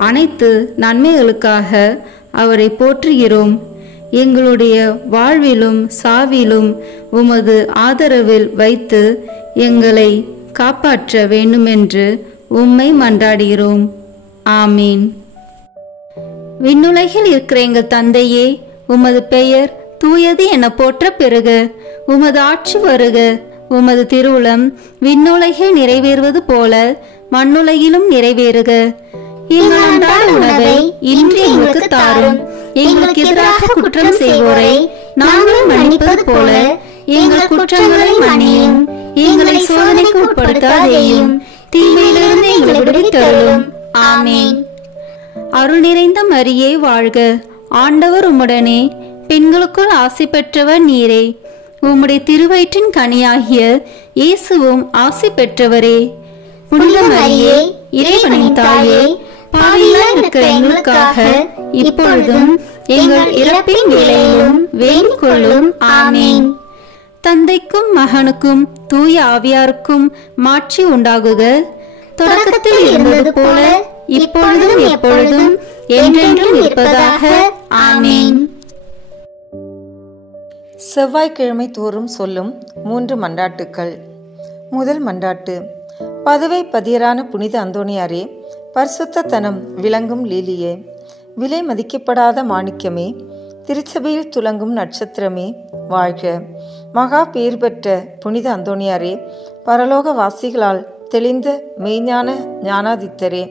அனைத்து நன்மைகளுக்காக அவரை போற்றுகிறோம். எங்களுடைய வாழ்விலும் சாவிலும் உமது ஆதரவில் வைத்து எங்களை காப்பாற்ற வேண்டுமென்று உம்மை மன்றாடுகிறோம். ஆமீன். விண்ணுலகில் இருக்கிற எங்கள் தந்தையே, உமது பெயர் தூயது என போற்ற பெறுக. உமது ஆட்சி வருக. உமது திருவுளம் விண்ணுலகில் நிறைவேறுவது போல மண்ணுலகிலும் நிறைவேறுக. எங்கள் அன்றாட உணவை இன்று எங்களுக்கு தாரும். எங்களுக்கு எதிராக குற்றம் செய்வோரை நாங்கள் மன்னிப்பது போல எங்கள் குற்றங்களை மன்னியும். எங்களை சோதனைக்கு உட்படுத்தாதேயும், தீமையிலிருந்து எங்களை விடுவித்தருளும். ஆமீன். அருள் நிறைந்த மரியே வாழ்க, ஆண்டவர் உம்முடனே, பெண்களுக்குள் ஆசி பெற்றவர் நீரே. உம்முடைய திருவயிற்றின் கனியாகிய இயேசுவும் ஆசி பெற்றவரே. புனித மரியே, இறைவனின் தாயே, பாவிகளாய் இருக்கிற எங்களுக்காக இப்பொழுதும் எங்கள் இறப்பின் வேளையிலும் வேண்டிக் கொள்ளும். ஆமீன். தந்தைக்கும் மகனுக்கும் தூய ஆவியாருக்கும் மாட்சி உண்டாகுக. தொடக்கத்தில் இருந்தது போல இப்பொழுதும் எப்பொழுதும் என்றென்றும் இருப்பதாக. ஆமீன். செவ்வாய்க்கிழமை தோறும் சொல்லும் 3 மன்றாட்டுக்கள். முதல் மன்றாட்டு. பதுவை பதியரான புனித அந்தோணியாரே, பரிசுத்தத்தனம் விளங்கும் லீலியே, விலை மதிக்கப்படாத மாணிக்கமே, திருச்சபையில் துலங்கும் நட்சத்திரமே, வாழ்க. மகா பேர் பெற்ற புனித அந்தோணியாரே, பரலோக வாசிகளால் தெளிந்த மெய்ஞான ஞானாதித்தரே,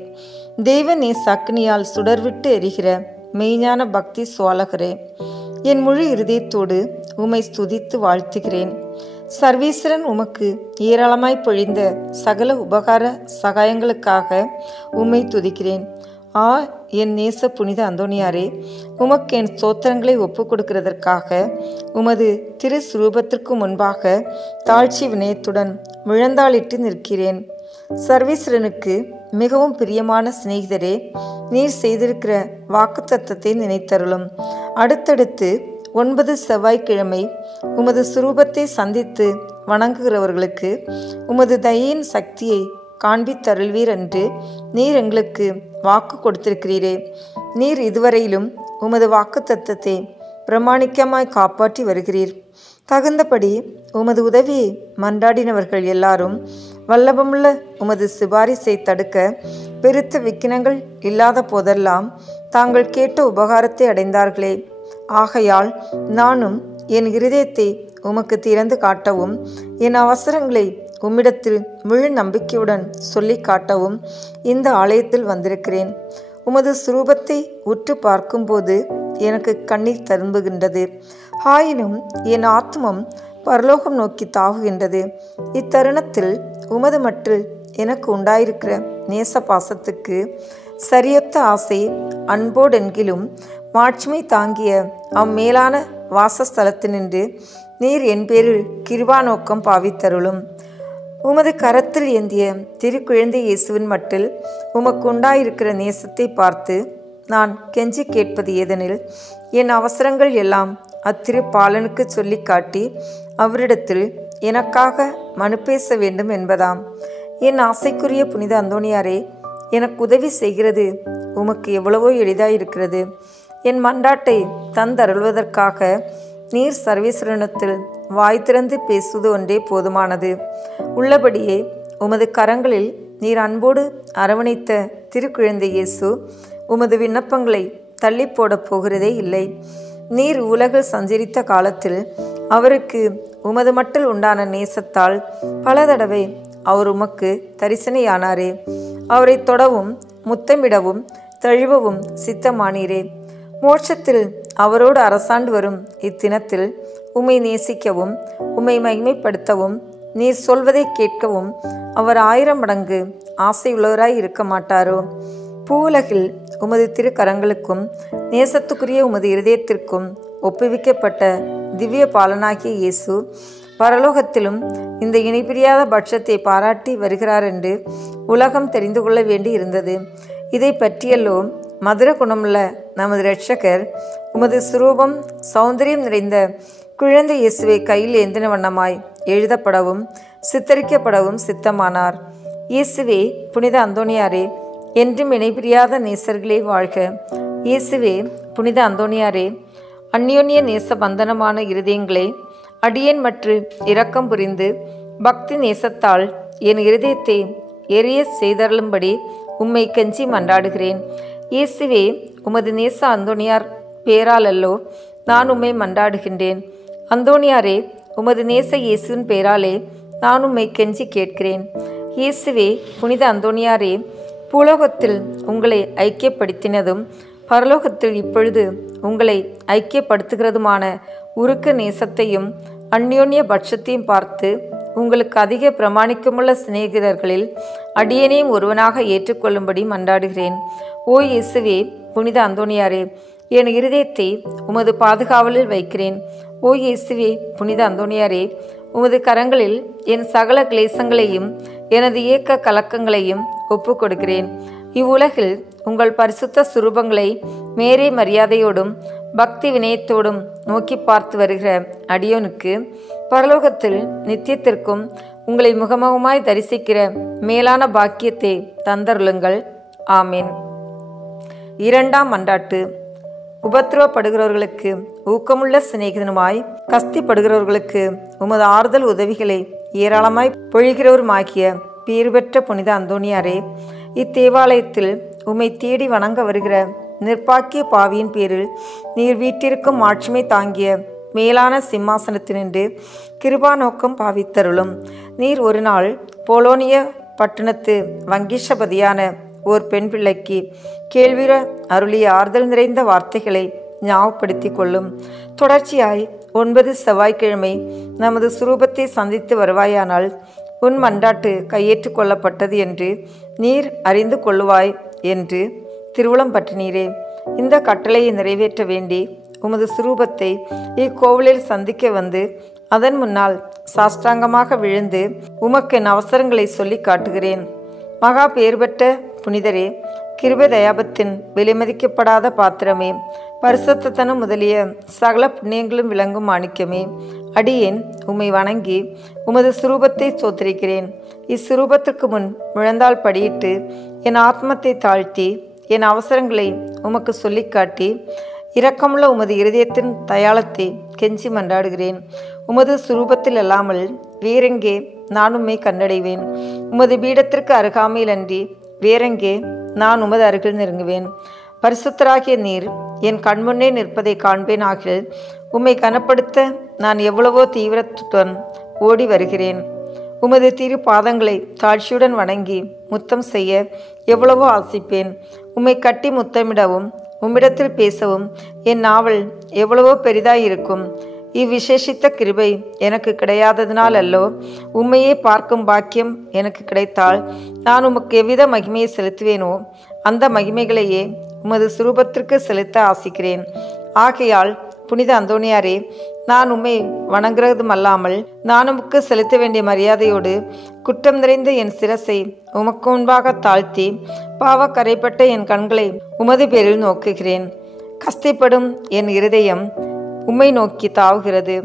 தெய்வ நேச அக்னியால் சுடர்விட்டு எரிகிற மெய்ஞான பக்தி சுவாலகரே, என் முழு இருதயத்தோடு உம்மை ஸ்துதித்து வாழ்த்துகிறேன். சர்வேஸ்வரன் உமக்கு ஏராளமாய் பொழிந்த சகல உபகார சகாயங்களுக்காக உம்மை துதிக்கிறேன். என் நேச புனித அந்தோணியாரே, உமக்கு என் ஸ்தோத்திரங்களை ஒப்புக் கொடுக்கிறதற்காக உமது திரு சுரூபத்திற்கு முன்பாக தாழ்ச்சி வினயத்துடன் முழந்தாளிட்டு நிற்கிறேன். சர்வேஸ்வரனுக்கு மிகவும் பிரியமான சிநேகிதரே, நீர் செய்திருக்கிற வாக்குத்தத்தத்தை நினைத்தருளும். அடுத்தடுத்து 9 செவ்வாய்க்கிழமை உமது சுரூபத்தை சந்தித்து வணங்குகிறவர்களுக்கு உமது தயையின் சக்தியை காண்பித்தருள்வீர் என்று நீர் எங்களுக்கு வாக்கு கொடுத்திருக்கிறீரே. நீர் இதுவரையிலும் உமது வாக்கு தத்தத்தை பிரமாணிக்கமாய் காப்பாற்றி வருகிறீர். தகுந்தபடி உமது உதவியை மன்றாடினவர்கள் எல்லாரும் வல்லபமுள்ள உமது சிபாரிசை தடுக்க பெருத்த விக்கினங்கள் இல்லாத போதெல்லாம் தாங்கள் கேட்ட உபகாரத்தை அடைந்தார்களே. ஆகையால் நானும் என் இருதயத்தை உமக்கு திறந்து காட்டவும், என் அவசரங்களை உம்மிடத்தில் முழு நம்பிக்கையுடன் சொல்லி காட்டவும் இந்த ஆலயத்தில் வந்திருக்கிறேன். உமது சுரூபத்தை உற்று பார்க்கும்போது எனக்கு கண்ணீர் தரும்புகின்றது. ஆயினும் என் ஆத்மம் பரலோகம் நோக்கி தாவுகின்றது. இத்தருணத்தில் உமது மட்டில் எனக்கு உண்டாயிருக்கிற நேச பாசத்துக்கு சரியொத்த ஆசை அன்போடென்கிலும் மாட்சிமை தாங்கிய அம்மேலான வாசஸ்தலத்தினின்று நீர் என் பேரில் கிருபா நோக்கம் பாவித்தருளும். உமது கரத்தில் ஏந்திய திருக்குழந்தை இயேசுவின் மட்டில் உமக்கு உண்டாயிருக்கிற நேசத்தை பார்த்து நான் கெஞ்சி கேட்பது ஏதெனில், என் அவசரங்கள் எல்லாம் அத்திரு பாலனுக்கு சொல்லி காட்டி அவரிடத்தில் எனக்காக மனு பேச வேண்டும் என்பதாம். என் ஆசைக்குரிய புனித அந்தோணியாரே, எனக்கு உதவி செய்கிறது உமக்கு எவ்வளவோ எளிதாயிருக்கிறது. என் மன்றாட்டை தந்தருள்வதற்காக நீர் சர்வேஸ்வரனத்தில் வாய் திறந்து பேசுவது ஒன்றே போதுமானது. உள்ளபடியே உமது கரங்களில் நீர் அன்போடு அரவணைத்த திருக்குழந்தை இயேசு உமது விண்ணப்பங்களை தள்ளி போடப் போகிறதே இல்லை. நீர் உலகில் சஞ்சரித்த காலத்தில் அவருக்கு உமது மட்டில் உண்டான நேசத்தால் பல தடவை அவர் உமக்கு தரிசனையானாரே. அவரை தொடவும் முத்தமிடவும் தழுவவும் சித்தமானீரே. மோட்சத்தில் அவரோடு அரசாண்டு வரும் இத்தினத்தில் உம்மை நேசிக்கவும் உம்மை மகிமைப்படுத்தவும் நீர் சொல்வதை கேட்கவும் அவர் 1000 மடங்கு ஆசையுள்ளவராய் இருக்க மாட்டாரோ? பூவுலகில் உமது திருக்கரங்களுக்கும் நேசத்துக்குரிய உமது இருதயத்திற்கும் ஒப்புவிக்கப்பட்ட திவ்ய பாலனாகிய இயேசு பரலோகத்திலும் இந்த இணைபிரியாத பட்சத்தை பாராட்டி வருகிறார் என்று உலகம் தெரிந்து கொள்ள வேண்டி இருந்தது. இதை பற்றியல்லோ மதுர குணமுள்ள நமது இரட்சகர் உமது சுரூபம் சௌந்தரியம் நிறைந்த குழந்தை இயேசுவை கையில் ஏந்தின வண்ணமாய் எழுதப்படவும் சித்தரிக்கப்படவும் சித்தமானார். இயேசுவே புனித அந்தோணியாரே, என்றும் இணைபிரியாத நேசர்களே வாழ்க. இயேசுவே புனித அந்தோணியாரே, அந்யோன்ய நேச பந்தனமான இருதயங்களே, அடியேன் மற்றும் இரக்கம் புரிந்து பக்தி நேசத்தால் என் இருதயத்தை எரிய செய்தருளும்படி உம்மை கெஞ்சி மன்றாடுகிறேன். இயேசுவே, உமது நேச அந்தோணியார் பேராலல்லோ நான் உம்மை மன்றாடுகின்றேன். அந்தோணியாரே, உமது நேச இயேசுவின் பேராலே நான் உம்மை கெஞ்சி கேட்கிறேன். இயேசுவே புனித அந்தோணியாரே, பூலோகத்தில் உங்களை ஐக்கியப்படுத்தினதும் பரலோகத்தில் இப்பொழுது உங்களை ஐக்கியப்படுத்துகிறதுமான உருக்க நேசத்தையும் அந்யோன்ய பட்சத்தையும் பார்த்து உங்களுக்கு அதிக பிரமாணிக்கமுள்ள சிநேகிதர்களில் அடியேனையும் ஒருவனாக ஏற்றுக்கொள்ளும்படி மன்றாடுகிறேன். ஓ இயேசுவே புனித அந்தோணியாரே, என் இருதயத்தை உமது பாதுகாவலில் வைக்கிறேன். ஓ இயேசுவே புனித அந்தோணியாரே, உமது கரங்களில் என் சகல கிளேசங்களையும் எனது ஏக்க கலக்கங்களையும் ஒப்புக் கொடுக்கிறேன். இவ்வுலகில் உங்கள் பரிசுத்த சுரூபங்களை மேரே மரியாதையோடும் பக்தி வினயத்தோடும் நோக்கி பார்த்து வருகிற அடியோனுக்கு பரலோகத்தில் நித்தியத்திற்கும் உங்களை முகமுகமாய் தரிசிக்கிற மேலான பாக்கியத்தை தந்தருளுங்கள். ஆமீன். 2ஆம் மன்றாட்டு. உபத்திரவப்படுகிறவர்களுக்கு ஊக்கமுள்ள சிநேகிதனுமாய் கஸ்திப்படுகிறவர்களுக்கு உமது ஆறுதல் உதவிகளை ஏராளமாய் பொழிகிறவருமாகிய பேறு பெற்ற புனித அந்தோணியாரே, இத்தேவாலயத்தில் உம்மை தேடி வணங்க வருகிற நிர்பாக்கிய பாவியின் பேரில் நீர் வீட்டிற்கும் மாட்சிமை தாங்கிய மேலான சிம்மாசனத்தினின்று கிருபா நோக்கம் பாவித்தருளும். நீர் ஒரு நாள் போலோனிய பட்டணத்து வங்கீஷபதியான ஓர் பெண் பிள்ளைக்கு கேள்விர அருளிய ஆறுதல் நிறைந்த வார்த்தைகளை ஞாபகப்படுத்தி கொள்ளும். தொடர்ச்சியாய் 9 செவ்வாய்க்கிழமை நமது சுரூபத்தை சந்தித்து வருவாயானால் உன் மன்றாட்டு கையேற்று கொள்ளப்பட்டது என்று நீர் அறிந்து கொள்ளுவாய் என்று திருவுளம் பற்றினீரே. இந்த கட்டளையை நிறைவேற்ற வேண்டி உமது சுரூபத்தை இக்கோவிலில் சந்திக்க வந்து அதன் முன்னால் சாஷ்டாங்கமாக விழுந்து உமக்கு என் அவசரங்களை சொல்லி காட்டுகிறேன். மகா பேர் பெற்ற புனிதரே, கிருபை தயாபத்தின் விலைமதிக்கப்படாத பாத்திரமே, பரிசுத்தத்தனம் முதலிய சகல புண்ணியங்களும் விளங்கும் மாணிக்கமே, அடியேன் உம்மை வணங்கி உமது சுரூபத்தை சோத்திரிக்கிறேன். இச்சுரூபத்திற்கு முன் முழந்தால் படியிட்டு என் ஆத்மத்தை தாழ்த்தி என் அவசரங்களை உமக்கு சொல்லி காட்டி இரக்கமுள்ள உமது இருதயத்தின் தயாளத்தை கெஞ்சி மன்றாடுகிறேன். உமது சுரூபத்தில் அல்லாமல் வேறெங்கே நான் உம்மை கண்டடைவேன்? உமது பீடத்திற்கு அருகாமையில் அன்றி வேறெங்கே நான் உமது அருகில் நெருங்குவேன்? பரிசுத்தராகிய நீர் என் கண்முன்னே நிற்பதை காண்பேன் ஆகில் உம்மை கனப்படுத்த நான் எவ்வளவோ தீவிரத்துடன் ஓடி வருகிறேன். உமது திரு பாதங்களை தாழ்ச்சியுடன் வணங்கி முத்தம் செய்ய எவ்வளவோ ஆசிப்பேன். உம்மை கட்டி முத்தமிடவும் உம்மிடத்தில் பேசவும் என் நாவல் எவ்வளவோ பெரிதாயிருக்கும். இவ்விசேஷித்த கிருபை எனக்கு கிடையாததினால் அல்லோ, உம்மையே பார்க்கும் பாக்கியம் எனக்கு கிடைத்தால் நான் உமக்கு எவ்வித மகிமையை செலுத்துவேனோ அந்த மகிமைகளையே உமது சுரூபத்திற்கு செலுத்த ஆசிக்கிறேன். ஆகையால் புனித அந்தோணியாரே, நான் உம்மை வணங்குறதுமல்லாமல் நான் உமக்கு செலுத்த வேண்டிய மரியாதையோடு குற்றம் நிறைந்த என் சிரசை உமக்கு முன்பாக தாழ்த்தி பாவ கரைப்பட்ட என் கண்களை உமது பேரில் நோக்குகிறேன். கஷ்டப்படும் என் இருதயம் உம்மை நோக்கி தாவுகிறது.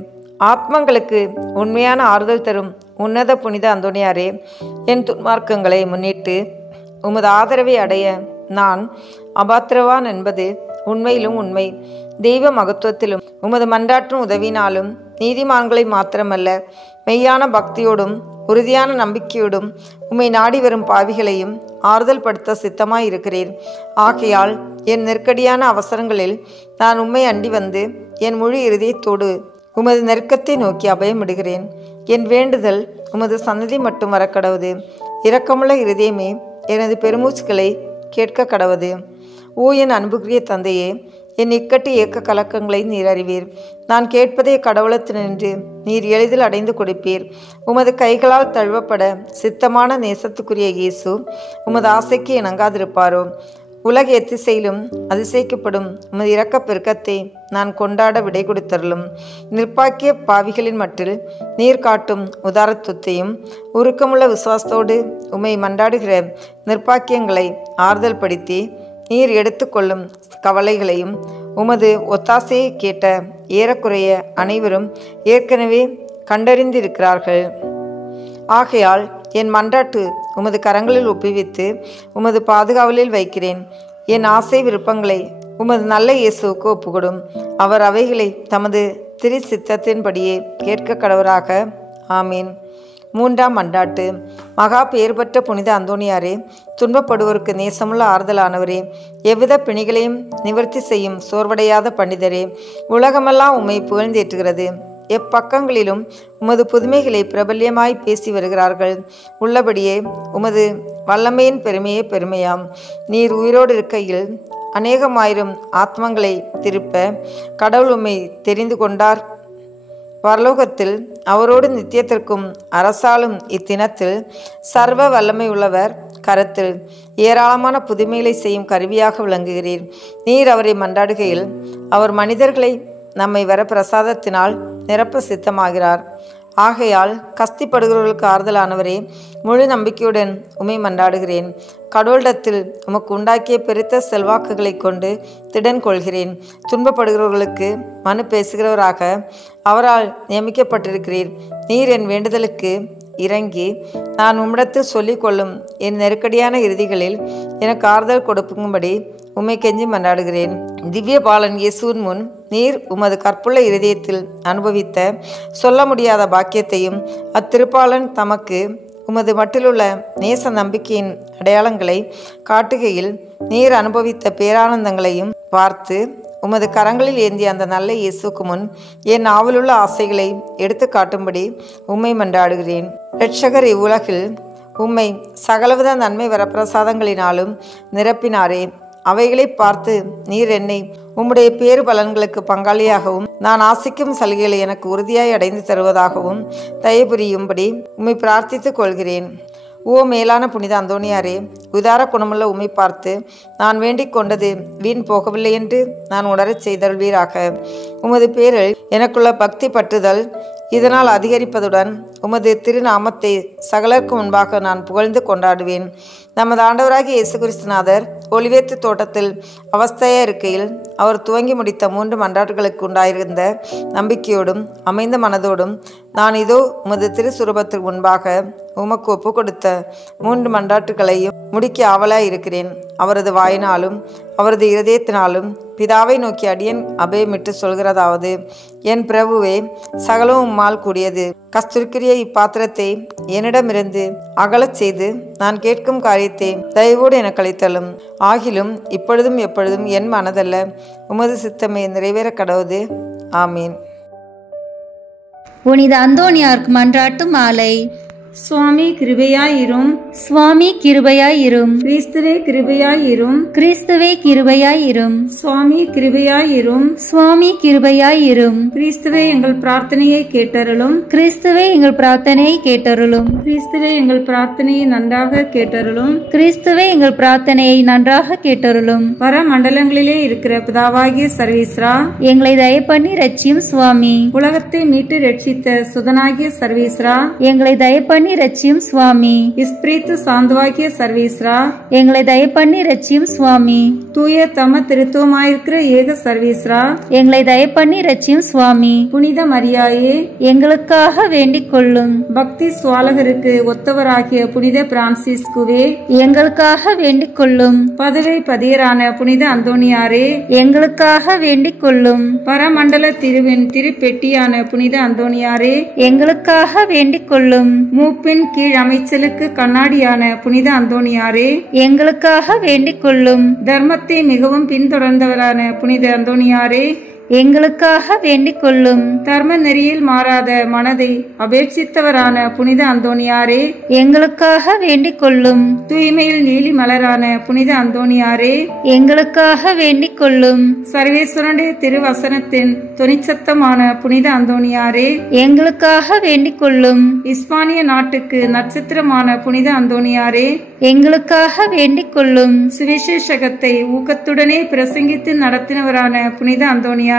ஆத்மங்களுக்கு உண்மையான ஆறுதல் தரும் உன்னத புனித அந்தோணியாரே, என் துன்மார்க்கங்களை முன்னிட்டு உமது ஆதரவை அடைய நான் அபாத்திரவான் என்பது உண்மையிலும் உண்மை. தெய்வ மகத்துவத்திலும் உமது மன்றாற்றும் உதவினாலும் நீதிமான்களை மாத்திரமல்ல, மெய்யான பக்தியோடும் உறுதியான நம்பிக்கையோடும் உம்மை நாடி வரும் பாவிகளையும் ஆறுதல் படுத்த சித்தமாய் இருக்கிறேன். ஆகையால் என் நெருக்கடியான அவசரங்களில் நான் உம்மை அண்டி வந்து என் முழு இருதயத்தோடு உமது நெருக்கத்தை நோக்கி அபயமிடுகிறேன். என் வேண்டுதல் உமது சன்னதி மட்டும் வர கடவுது. இரக்கமுள்ள இருதயமே, எனது பெருமூச்சுக்களை கேட்க கடவுது. ஓ என் அன்புக்குரிய தந்தையே, என் இக்கட்டு ஏக்க கலக்கங்களை நீர் அறிவீர். நான் கேட்பதே கடவுளத்தினின்று நீர் எளிதில் அடைந்து கொடுப்பீர். உமது கைகளால் தழுவப்பட சித்தமான நேசத்துக்குரிய இயேசு உமது ஆசைக்கு இணங்காதிருப்பாரோ? உலக எத்திசையிலும் அதிசயிக்கப்படும் உமது இரக்க பெருக்கத்தை நான் கொண்டாட விடை கொடுத்தருளும். நிர்பாக்கிய பாவிகளின் மட்டில் நீர் காட்டும் உதாரத்துவத்தையும் உருக்கமுள்ள விசுவாசத்தோடு உம்மை மன்றாடுகிற நிர்பாக்கியங்களை ஆறுதல் படுத்தி நீர் எடுத்துக்கொள்ளும் கவலைகளையும் உமது ஒத்தாசையை கேட்ட ஏறக்குறைய அனைவரும் ஏற்கனவே கண்டறிந்திருக்கிறார்கள். ஆகையால் என் மன்றாட்டு உமது கரங்களில் ஒப்புவித்து உமது பாதுகாவலில் வைக்கிறேன். என் ஆசை விருப்பங்களை உமது நல்ல இயேசுவுக்கு ஒப்புக்கொடும். அவர் அவைகளை தமது திரு சித்தத்தின்படியே கேட்க கடவராக. ஆமீன். 3ஆம் மன்றாட்டு. மகா பெயர் பெற்ற புனித அந்தோணியாரே, துன்பப்படுவோருக்கு நேசமுள்ள ஆறுதலானவரே, எவ்வித பிணிகளையும் நிவர்த்தி செய்யும் சோர்வடையாத பண்டிதரே, உலகமெல்லாம் உம்மை புகழ்ந்தேற்றுகிறது. எப்பக்கங்களிலும் உமது புதுமைகளை பிரபல்யமாய் பேசி வருகிறார்கள். உள்ளபடியே உமது வல்லமையின் பெருமையே பெருமையாம். நீர் உயிரோடு இருக்கையில் அநேகமாயிரம் ஆத்மங்களை திருப்ப கடவுள் உம்மை தெரிந்து கொண்டார். பரலோகத்தில் அவரோடு நித்தியத்திற்கும் அரசாலும் இத்தினத்தில் சர்வ வல்லமை உள்ளவர் கரத்தில் ஏராளமான புதுமைகளை செய்யும் கருவியாக விளங்குகிறீர். நீர் அவரை மன்றாடுகையில் அவர் மனிதர்களை நம்மை வர பிரசாதத்தினால் நிரப்ப சித்தமாகிறார். ஆகையால் கஸ்திப்படுகிறவர்களுக்கு ஆறுதலானவரே, முழு நம்பிக்கையுடன் உம்மை மன்றாடுகிறேன். கடவுளிடத்தில் உமக்கு உண்டாக்கிய பெருத்த செல்வாக்குகளை கொண்டு திடன் கொள்கிறேன். துன்பப்படுகிறவர்களுக்கு மனு பேசுகிறவராக அவரால் நியமிக்கப்பட்டிருக்கிறீர். நீர் என் வேண்டுதலுக்கு இறங்கி நான் உம்மிடத்தில் சொல்லிக் கொள்ளும் என் நெருக்கடியான இறுதிகளில் எனக்கு ஆறுதல் கொடுக்கும்படி உம்மை கெஞ்சி மன்றாடுகிறேன். திவ்ய பாலன் இயேசுவின் முன் நீர் உமது கற்புள்ள இருதயத்தில் அனுபவித்த சொல்ல முடியாத பாக்கியத்தையும் அத்திருப்பாளன் தமக்கு உமது மட்டிலுள்ள நேச நம்பிக்கையின் அடையாளங்களை காட்டுகையில் நீர் அனுபவித்த பேரானந்தங்களையும் பார்த்து உமது கரங்களில் ஏந்திய அந்த நல்ல இயேசுக்கு முன் என் ஆவலுள்ள ஆசைகளை எடுத்து காட்டும்படி உம்மை மன்றாடுகிறேன். இரட்சகர் இவ்வுலகில் உம்மை சகலவித நன்மை வரப்பிரசாதங்களினாலும் நிரப்பினாரே. அவைகளை பார்த்து நீர் என்னை உம்முடைய பேறு பலன்களுக்கு பங்காளியாகவும் நான் ஆசிக்கும் சலுகைகளை எனக்கு உறுதியாய் அடைந்து தருவதாகவும் தயபுரியும்படி உம்மை பிரார்த்தித்துக் கொள்கிறேன். ஓ மேலான புனித அந்தோணியாரே, உதார குணமுள்ள உம்மை பார்த்து நான் வேண்டிக் கொண்டது வீண் போகவில்லை என்று நான் உணரச் செய்தல்வீராக. உமது பேரில் எனக்குள்ள பக்தி பற்றுதல் இதனால் அதிகரிப்பதுடன் உமது திருநாமத்தை சகலருக்கு முன்பாக நான் புகழ்ந்து கொண்டாடுவேன். நமது ஆண்டவராகிய இயேசு கிறிஸ்துநாதர் ஒலிவேத்து தோட்டத்தில் அவஸ்தையா இருக்கையில் அவர் துவங்கி முடித்த 3 மன்றாட்டுகளுக்கு உண்டாயிருந்த நம்பிக்கையோடும் அமைந்த மனதோடும் நான் இதோ உமது திருசுரூபத்திற்கு முன்பாக உமக்கு ஒப்பு கொடுத்த 3 மன்றாட்டுகளையும் முடிக்க ஆவலாய் இருக்கிறேன். அவரது வாயினாலும் அவரது இருதயத்தினாலும் பிதாவை நோக்கி அடியேன் அபயமிட்டு சொல்கிறதாவது: என் பிரபுவே, சகலவும் உம்மால் கூடியது. கஸ்தூரிக்குரிய இப்பாத்திரத்தை என்னிடமிருந்து அகலச் செய்து நான் கேட்கும் காரியத்தை தயவோடு எனக்கு அளித்தலும். ஆகிலும் இப்பொழுதும் எப்பொழுதும் என் மனதல்ல, உமது சித்தமே நிறைவேற கடவுது. ஆமீன். புனித அந்தோணியாருக்கு மன்றாட்டு மாலை. சுவாமி கிருபையாயிரும். சுவாமி கிருபையாயிரும். கிறிஸ்துவே கிருபையாயிரும். கிறிஸ்துவே கிருபையாயிரும். சுவாமி கிருபையாயிரும். சுவாமி கிருபையாயிரும். கிறிஸ்துவே எங்கள் பிரார்த்தனையை கேட்டருளும். கிறிஸ்துவே எங்கள் பிரார்த்தனையை கேட்டருளும். கிறிஸ்துவே எங்கள் பிரார்த்தனையை நன்றாக கேட்டருளும். கிறிஸ்துவே எங்கள் பிரார்த்தனையை நன்றாக கேட்டருளும். பர மண்டலங்களிலே இருக்கிற பிதாவாகிய சர்வீஸ்ரா, எங்களை தயப்பண்ணி ரட்சியும் சுவாமி. உலகத்தை மீட்டு ரட்சித்த சுதனாகிய சர்வீஸ்ரா, எங்களை தயப்பண்ணி ரட்சியும் சுவாமி. இஸ்பிரித்து சாந்தவாகிய சர்வீஸ்ரா, எங்களை தயப்பண்ணி ரட்சியும் சுவாமி. தூய தம திருத்துவமாயிருக்கிற ஏக சர்வீஸ்ரா, எங்களை தயப்பண்ணி ரட்சியும் சுவாமி. புனித மரியாயே, எங்களுக்காக வேண்டிக் கொள்ளும். பக்தி சுவாலகருக்கு ஒத்தவராகிய புனித பிரான்சிஸ்குவே, எங்களுக்காக வேண்டிக் கொள்ளும். பதவை பதியரான புனித அந்தோணியாரே, எங்களுக்காக வேண்டிக் கொள்ளும். பரமண்டல திருவின் திருப்பெட்டியான புனித அந்தோணியாரே, எங்களுக்காக வேண்டிக் கொள்ளும். மூப்பின் கீழ் அமைச்சலுக்கு கண்ணாடியான புனித அந்தோணியாரே, எங்களுக்காக வேண்டிக் கொள்ளும். தர்மத்தை மிகவும் பின்தொடர்ந்தவரான புனித அந்தோணியாரே, எங்களுக்காக வேண்டிக் கொள்ளும். தர்ம நெறியில் மாறாத மனதை அபேட்சித்தவரான புனித அந்தோணியாரே, எங்களுக்காக வேண்டிக் கொள்ளும். தூய்மையில் நீலி மலரான புனித அந்தோணியாரே, எங்களுக்காக வேண்டிக் கொள்ளும். சர்வேஸ்வரனுடைய திருவசனத்தின் தொனிச்சத்தமான புனித அந்தோணியாரே, எங்களுக்காக வேண்டிக் கொள்ளும். இஸ்பானிய நாட்டுக்கு நட்சத்திரமான புனித அந்தோணியாரே, எங்களுக்காக வேண்டிக் கொள்ளும். சுவிசேஷகத்தை ஊக்கத்துடனே பிரசங்கித்து நடத்தினவரான புனித அந்தோணியாரே,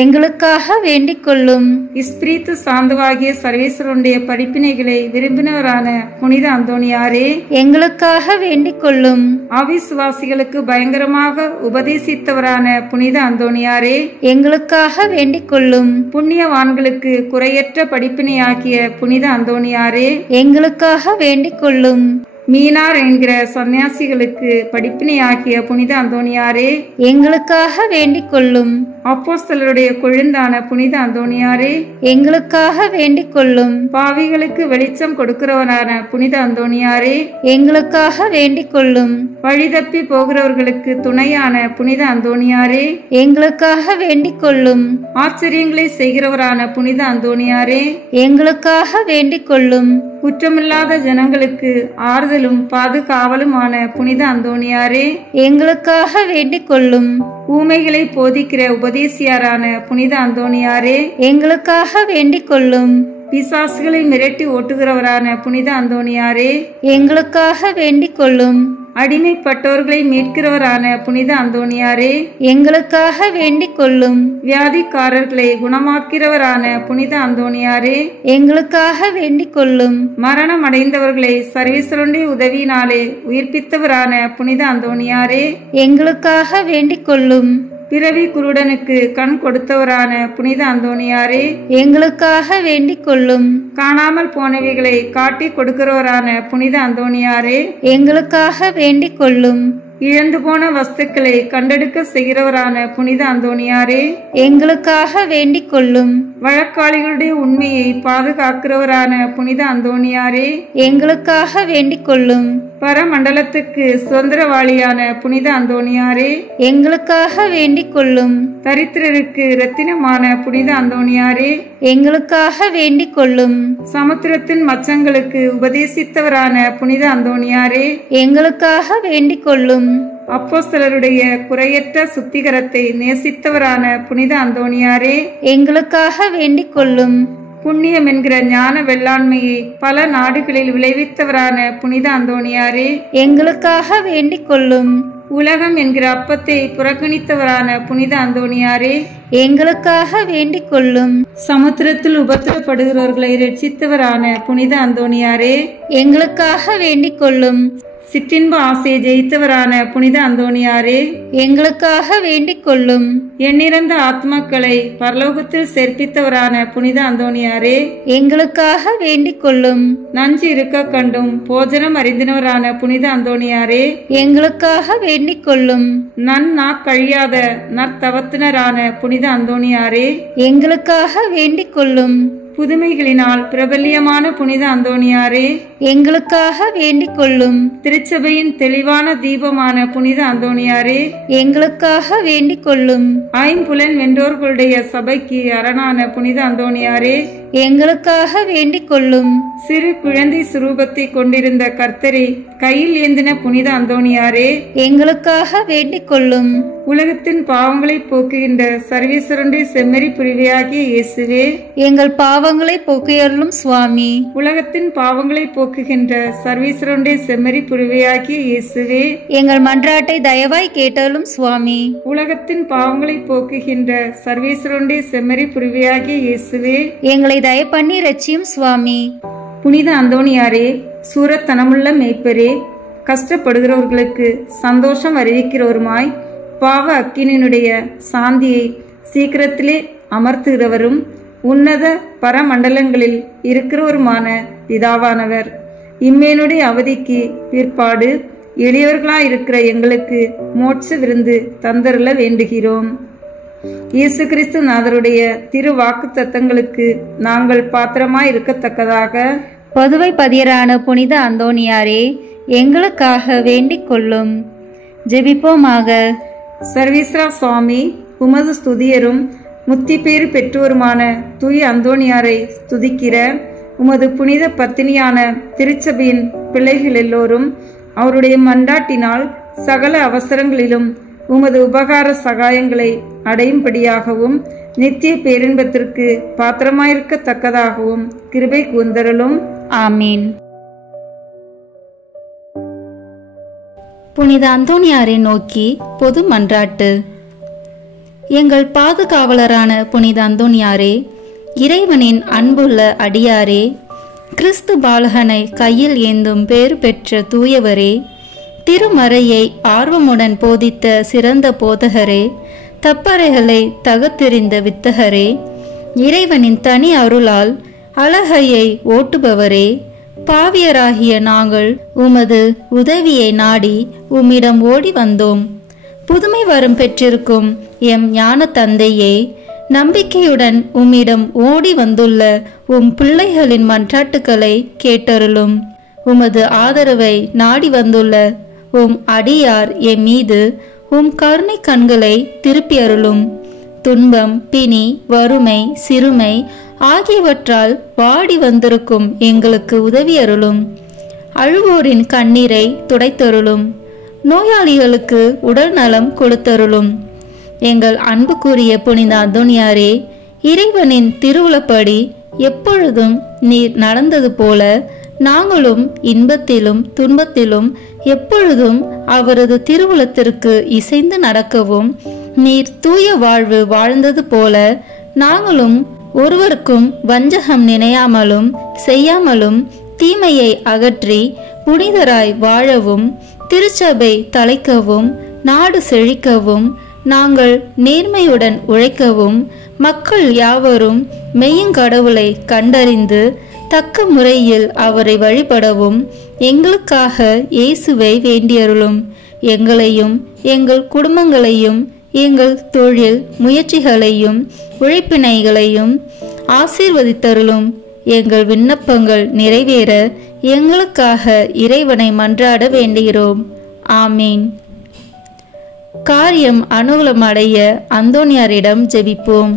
எங்களுக்காக வேண்டிக் கொள்ளும். இஸ்பிரித்து சாந்தவாகிய சர்வேஸ்வரனுடைய படிப்பினைகளை விரும்பினவரான புனித அந்தோணியாரே, எங்களுக்காக வேண்டிக் கொள்ளும். அவிசுவாசிகளுக்கு பயங்கரமாக உபதேசித்தவரான புனித அந்தோணியாரே, எங்களுக்காக வேண்டிக் கொள்ளும். புண்ணியவான்களுக்கு குறையற்ற படிப்பினையாகிய புனித அந்தோணியாரே, எங்களுக்காக வேண்டிக் கொள்ளும். மீனார் என்கிற சன்னியாசிகளுக்கு படிப்பினையாகிய புனித அந்தோணியாரே, எங்களுக்காக வேண்டிக் கொள்ளும். அப்போஸ்தலருடைய கொழுந்தான புனித அந்தோணியாரே, எங்களுக்காக வேண்டிக் கொள்ளும். பாவிகளுக்கு வெளிச்சம் கொடுக்கிறவரான புனித அந்தோணியாரே, எங்களுக்காக வேண்டிக் கொள்ளும். வழிதப்பி போகிறவர்களுக்கு துணையான புனித அந்தோணியாரே, எங்களுக்காக வேண்டிக் கொள்ளும். ஆச்சரியங்களை செய்கிறவரான புனித அந்தோணியாரே, எங்களுக்காக வேண்டிக் கொள்ளும். குற்றமில்லாத ஜனங்களுக்கு ஆறுதலும் பாதுகாவலுமான புனித அந்தோணியாரே, எங்களுக்காக வேண்டிக் கொள்ளும். ஊமைகளை போதிக்கிற உபதேசியாரான புனித அந்தோணியாரே, எங்களுக்காக வேண்டிக் கொள்ளும். பிசாசுகளை மிரட்டி ஓட்டுகிறவரான புனித அந்தோணியாரே, எங்களுக்காக வேண்டிக் கொள்ளும். அடிமைப்பட்டோர்களை மீட்கிறவரான புனித அந்தோணியாரே, எங்களுக்காக வேண்டிக் கொள்ளும். வியாதிக்காரர்களை குணமாக்கிறவரான புனித அந்தோணியாரே, எங்களுக்காக வேண்டிக் கொள்ளும். மரணம் அடைந்தவர்களை சர்வேஸ்வரனுடைய உதவியினாலே உயிர்ப்பித்தவரான புனித அந்தோணியாரே, எங்களுக்காக வேண்டிக் கொள்ளும். பிறவி குருடனுக்கு கண் கொடுத்தவரான புனித அந்தோணியாரே, எங்களுக்காக வேண்டிக் கொள்ளும். காணாமல் போனவைகளை காட்டி கொடுக்கிறவரான புனித அந்தோணியாரே, எங்களுக்காக வேண்டிக் கொள்ளும். இழந்து போன வஸ்துக்களை கண்டெடுக்க செய்கிறவரான புனித அந்தோணியாரே, எங்களுக்காக வேண்டிக் கொள்ளும். வழக்காளிகளுடைய உண்மையை பாதுகாக்கிறவரான புனித அந்தோணியாரே, எங்களுக்காக வேண்டிக் கொள்ளும். பரமண்டலத்துக்கு சுதந்திரவாளியான புனித அந்தோணியாரே, எங்களுக்காக வேண்டிக் கொள்ளும். தரித்திரருக்கு இரத்தினமான புனித அந்தோணியாரே, எங்களுக்காக வேண்டிக் கொள்ளும். சமுத்திரத்தின் மச்சங்களுக்கு உபதேசித்தவரான புனித அந்தோணியாரே, எங்களுக்காக வேண்டிக் கொள்ளும். அப்போஸ்தலருடைய குறையற்ற சுத்திகரத்தை நேசித்தவரான புனித அந்தோணியாரே, எங்களுக்காக வேண்டிக் கொள்ளும். புண்ணியம் என்கிற ஞான வெள்ளாண்மையை பல நாடுகளில் விளைவித்தவரான புனித அந்தோணியாரே, எங்களுக்காக வேண்டிக் கொள்ளும். உலகம் என்கிற அப்பத்தை புறக்கணித்தவரான புனித அந்தோணியாரே, எங்களுக்காக வேண்டிக் கொள்ளும். சமுத்திரத்தில் உபத்திரப்படுகிறவர்களை ரட்சித்தவரான புனித அந்தோணியாரே, எங்களுக்காக வேண்டிக் கொள்ளும். சிற்றின்ப ஆசையை ஜெயித்தவரான புனித அந்தோணியாரே, எங்களுக்காக வேண்டிக் கொள்ளும். எண்ணிறந்த ஆத்மாக்களை பரலோகத்தில் சேர்ப்பித்தவரான புனித அந்தோணியாரே, எங்களுக்காக வேண்டிக் கொள்ளும். நஞ்சு இருக்க கண்டும் போஜனம் அறிந்தினவரான புனித அந்தோணியாரே, எங்களுக்காக வேண்டிக் கொள்ளும். கழியாத நற்தவத்தினரான புனித அந்தோணியாரே, எங்களுக்காக வேண்டிக் கொள்ளும். புதுமைகளினால் பிரபல்யமான புனித அந்தோணியாரே, எங்களுக்காக வேண்டிக் கொள்ளும். திருச்சபையின் தெளிவான தீபமான புனித அந்தோணியாரே, எங்களுக்காக வேண்டிக் கொள்ளும். ஐம்புலன் வென்றோர்களுடைய சபைக்கு அரணான புனித அந்தோணியாரே, எங்களுக்காக வேண்டிக் கொள்ளும். சிறு குழந்தை சுரூபத்தை கொண்டிருந்த கர்த்தரை கையில் ஏந்தின புனித அந்தோணியாரே, எங்களுக்காக வேண்டிக் கொள்ளும். உலகத்தின் பாவங்களை போக்குகின்ற சர்வேஸ்வரனுடைய செம்மறி புரிவையாகிய இயேசுவே, எங்கள் பாவங்களை போக்கியருளும் சுவாமி. உலகத்தின் பாவங்களை போக்குகின்ற சர்வேஸ்வரனுடைய செம்மறி புரிவையாகிய இயேசுவே, எங்கள் மன்றாட்டை தயவாய் கேட்டருளும் சுவாமி. உலகத்தின் பாவங்களை போக்குகின்ற சர்வேஸ்வரனுடைய செம்மறி புரிவையாகிய இயேசுவே, எங்களை தயப்பண்ணி ரட்சியும் சுவாமி. புனித அந்தோணியாரே, சூரத்தனமுள்ள மேய்ப்பரே, கஷ்டப்படுகிறவர்களுக்கு சந்தோஷம் அறிவிக்கிறவருமாய் பாவ அக்கினியினுடைய சாந்தியை சீக்கிரத்திலே அமர்த்துகிறவரும் உன்னத பரமண்டலங்களில் இருக்கிறவருமான பிதாவானவர், இம்மேனுடைய அவதிக்கு பிற்பாடு எளியவர்களாயிருக்கிற எங்களுக்கு மோட்ச விருந்து தந்தருள வேண்டுகிறோம். இயேசு கிறிஸ்து நாதருடைய திரு வாக்கு தத்தங்களுக்கு நாங்கள் பாத்திரமாய் இருக்கத்தக்கதாக பதுவை பதியரான புனித அந்தோணியாரே, எங்களுக்காக வேண்டிக் கொள்ளும். ஜெபிப்போமாக. சர்வீஸ்வரா சுவாமி, உமது ஸ்துதியரும் முத்தி பேறு பெற்றோருமான தூய அந்தோணியாரை ஸ்துதிக்கிற உமது புனித பத்தினியான திருச்சபையின் பிள்ளைகள் எல்லோரும் அவருடைய மன்றாட்டினால் சகல அவசரங்களிலும் உமது உபகார சகாயங்களை அடையும்படியாகவும் நித்திய பேரின்பத்திற்கு பாத்திரமாயிருக்கத்தக்கதாகவும் கிருபை கூர்ந்தருளும். ஆமீன். புனித அந்தோணியாரை நோக்கி பொது மன்றாட்டு. எங்கள் பாதுகாவலரான புனித அந்தோணியாரே, இறைவனின் அன்புள்ள அடியாரே, கிறிஸ்து பாலகனை கையில் ஏந்தும் பேறு பெற்ற தூயவரே, திருமறையை ஆர்வமுடன் போதித்த சிறந்த போதகரே, தப்பறைகளை தகத்தெறிந்த வித்தகரே, இறைவனின் தனி அருளால் அழகையை ஓட்டுபவரே, பாவியராகிய நாங்கள் உமது உதவியை நாடி உம்மிடம் ஓடி வந்தோம். புதுமை வரம் பெற்றிருக்கும் எம் ஞான தந்தையே, நம்பிக்கையுடன் உம்மிடம் ஓடி வந்துள்ள உம் பிள்ளைகளின் மன்றாட்டுக்களை கேட்டருளும். உமது ஆதரவை நாடி வந்துள்ள உம் அடியார் எம் மீது உம் கருணை கண்களை திருப்பி அருளும். துன்பம், பிணி, வறுமை, சிறுமை ஆகியவற்றால் வாடி வந்திருக்கும் எங்களுக்கு உதவி அருளும். அழுவோரின் கண்ணீரை துடைத்தருளும். நோயாளிகளுக்கு உடல் நலம் கொடுத்தருளும். எங்கள் அன்புக்குரிய புனித அந்தோணியாரே, இறைவனின் திருவுளப்படி எப்பொழுதும் நீர் நடந்தது போல நாங்களும் இன்பத்திலும் துன்பத்திலும் எப்பொழுதும் அவரது திருவுளத்திற்கு இசைந்து நடக்கவும், நீர் தூய வாழ்வு வாழ்ந்தது போல நாங்களும் ஒருவருக்கும் வஞ்சகம் நினையாமலும் செய்யாமலும் தீமையை அகற்றி புனிதராய் வாழவும், திருச்சபை தலைக்கவும், நாடு செழிக்கவும், நாங்கள் நேர்மையுடன் உழைக்கவும், மக்கள் யாவரும் மெய்யங்கடவுளை கண்டறிந்து தக்க முறையில் அவரை வழிபடவும் எங்களுக்காக இயேசுவை வேண்டியருளும். எங்களையும் எங்கள் குடும்பங்களையும் எங்கள் தொழில் முயற்சிகளையும் உழைப்பினைகளையும் ஆசீர்வதித்தருளும். எங்கள் விண்ணப்பங்கள் நிறைவேற எங்களுக்காக இறைவனை மன்றாட வேண்டுகிறோம். ஆமீன். காரியம் அனுகூலமடைய அந்தோனியாரிடம் ஜெபிப்போம்.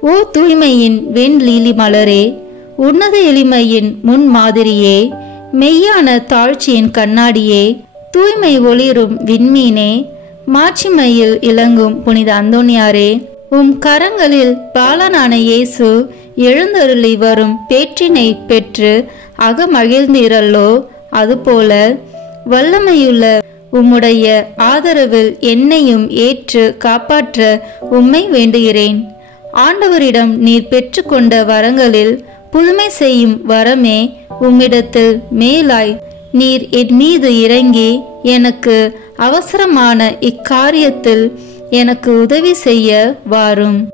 ஓ தூய்மையின் வெண்லீலி மலரே, உன்னத எளிமையின் முன்மாதிரியே, மெய்யான தாழ்ச்சியின் கண்ணாடியே, தூய்மை ஒளிரும் விண்மீனே, மாட்சிமையில் இலங்கும் புனித அந்தோனியாரே, உம் கரங்களில் பாலனான இயேசு எழுந்தருளி வரும் பேற்றினை பெற்று அகமகிழ்ந்தீரல்லோ, அதுபோல வல்லமையுள்ள உம்முடைய ஆதரவில் என்னையும் ஏற்று காப்பாற்ற உம்மை வேண்டுகிறேன். ஆண்டவரிடம் நீர் பெற்றுக்கொண்ட வரங்களில் புதுமை செய்யும் வரமே உம்மிடத்தில் மேலாய் நீர் என் மீது இறங்கி எனக்கு அவசரமான இக்காரியத்தில் எனக்கு உதவி செய்ய வாரும்.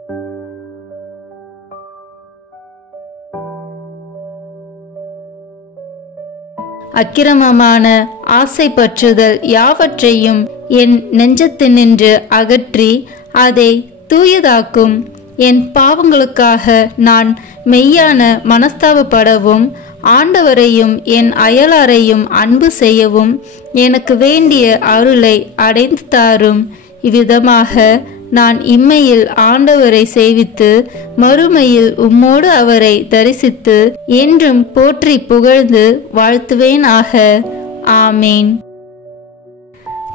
அக்கிரமமான ஆசை பற்றுதல் யாவற்றையும் என் நெஞ்சத்தினின்று அகற்றி அதை தூயதாக்கும். என் பாவங்களுக்காக நான் மெய்யான மனஸ்தாபப்படவும் ஆண்டவரையும் என் அயலாரையும் அன்பு செய்யவும் எனக்கு வேண்டிய அருளை அடைந்து தாரும். இவ்விதமாக நான் இம்மையில் ஆண்டவரை சேவித்து மறுமையில் உம்மோடு அவரை தரிசித்து என்றும் போற்றி புகழ்ந்து வாழ்த்துவேனாக. ஆமேன்.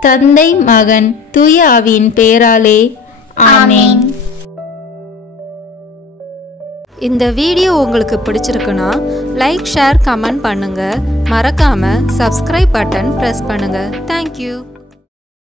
தந்தை மகன் தூய ஆவியின் பெயராலே ஆமேன். இந்த வீடியோ உங்களுக்கு பிடிச்சிருக்குன்னா லைக், ஷேர், கமெண்ட் பண்ணுங்க. மறக்காம சப்ஸ்கிரைப் பட்டன் பிரஸ் பண்ணுங்க. தேங்க்யூ.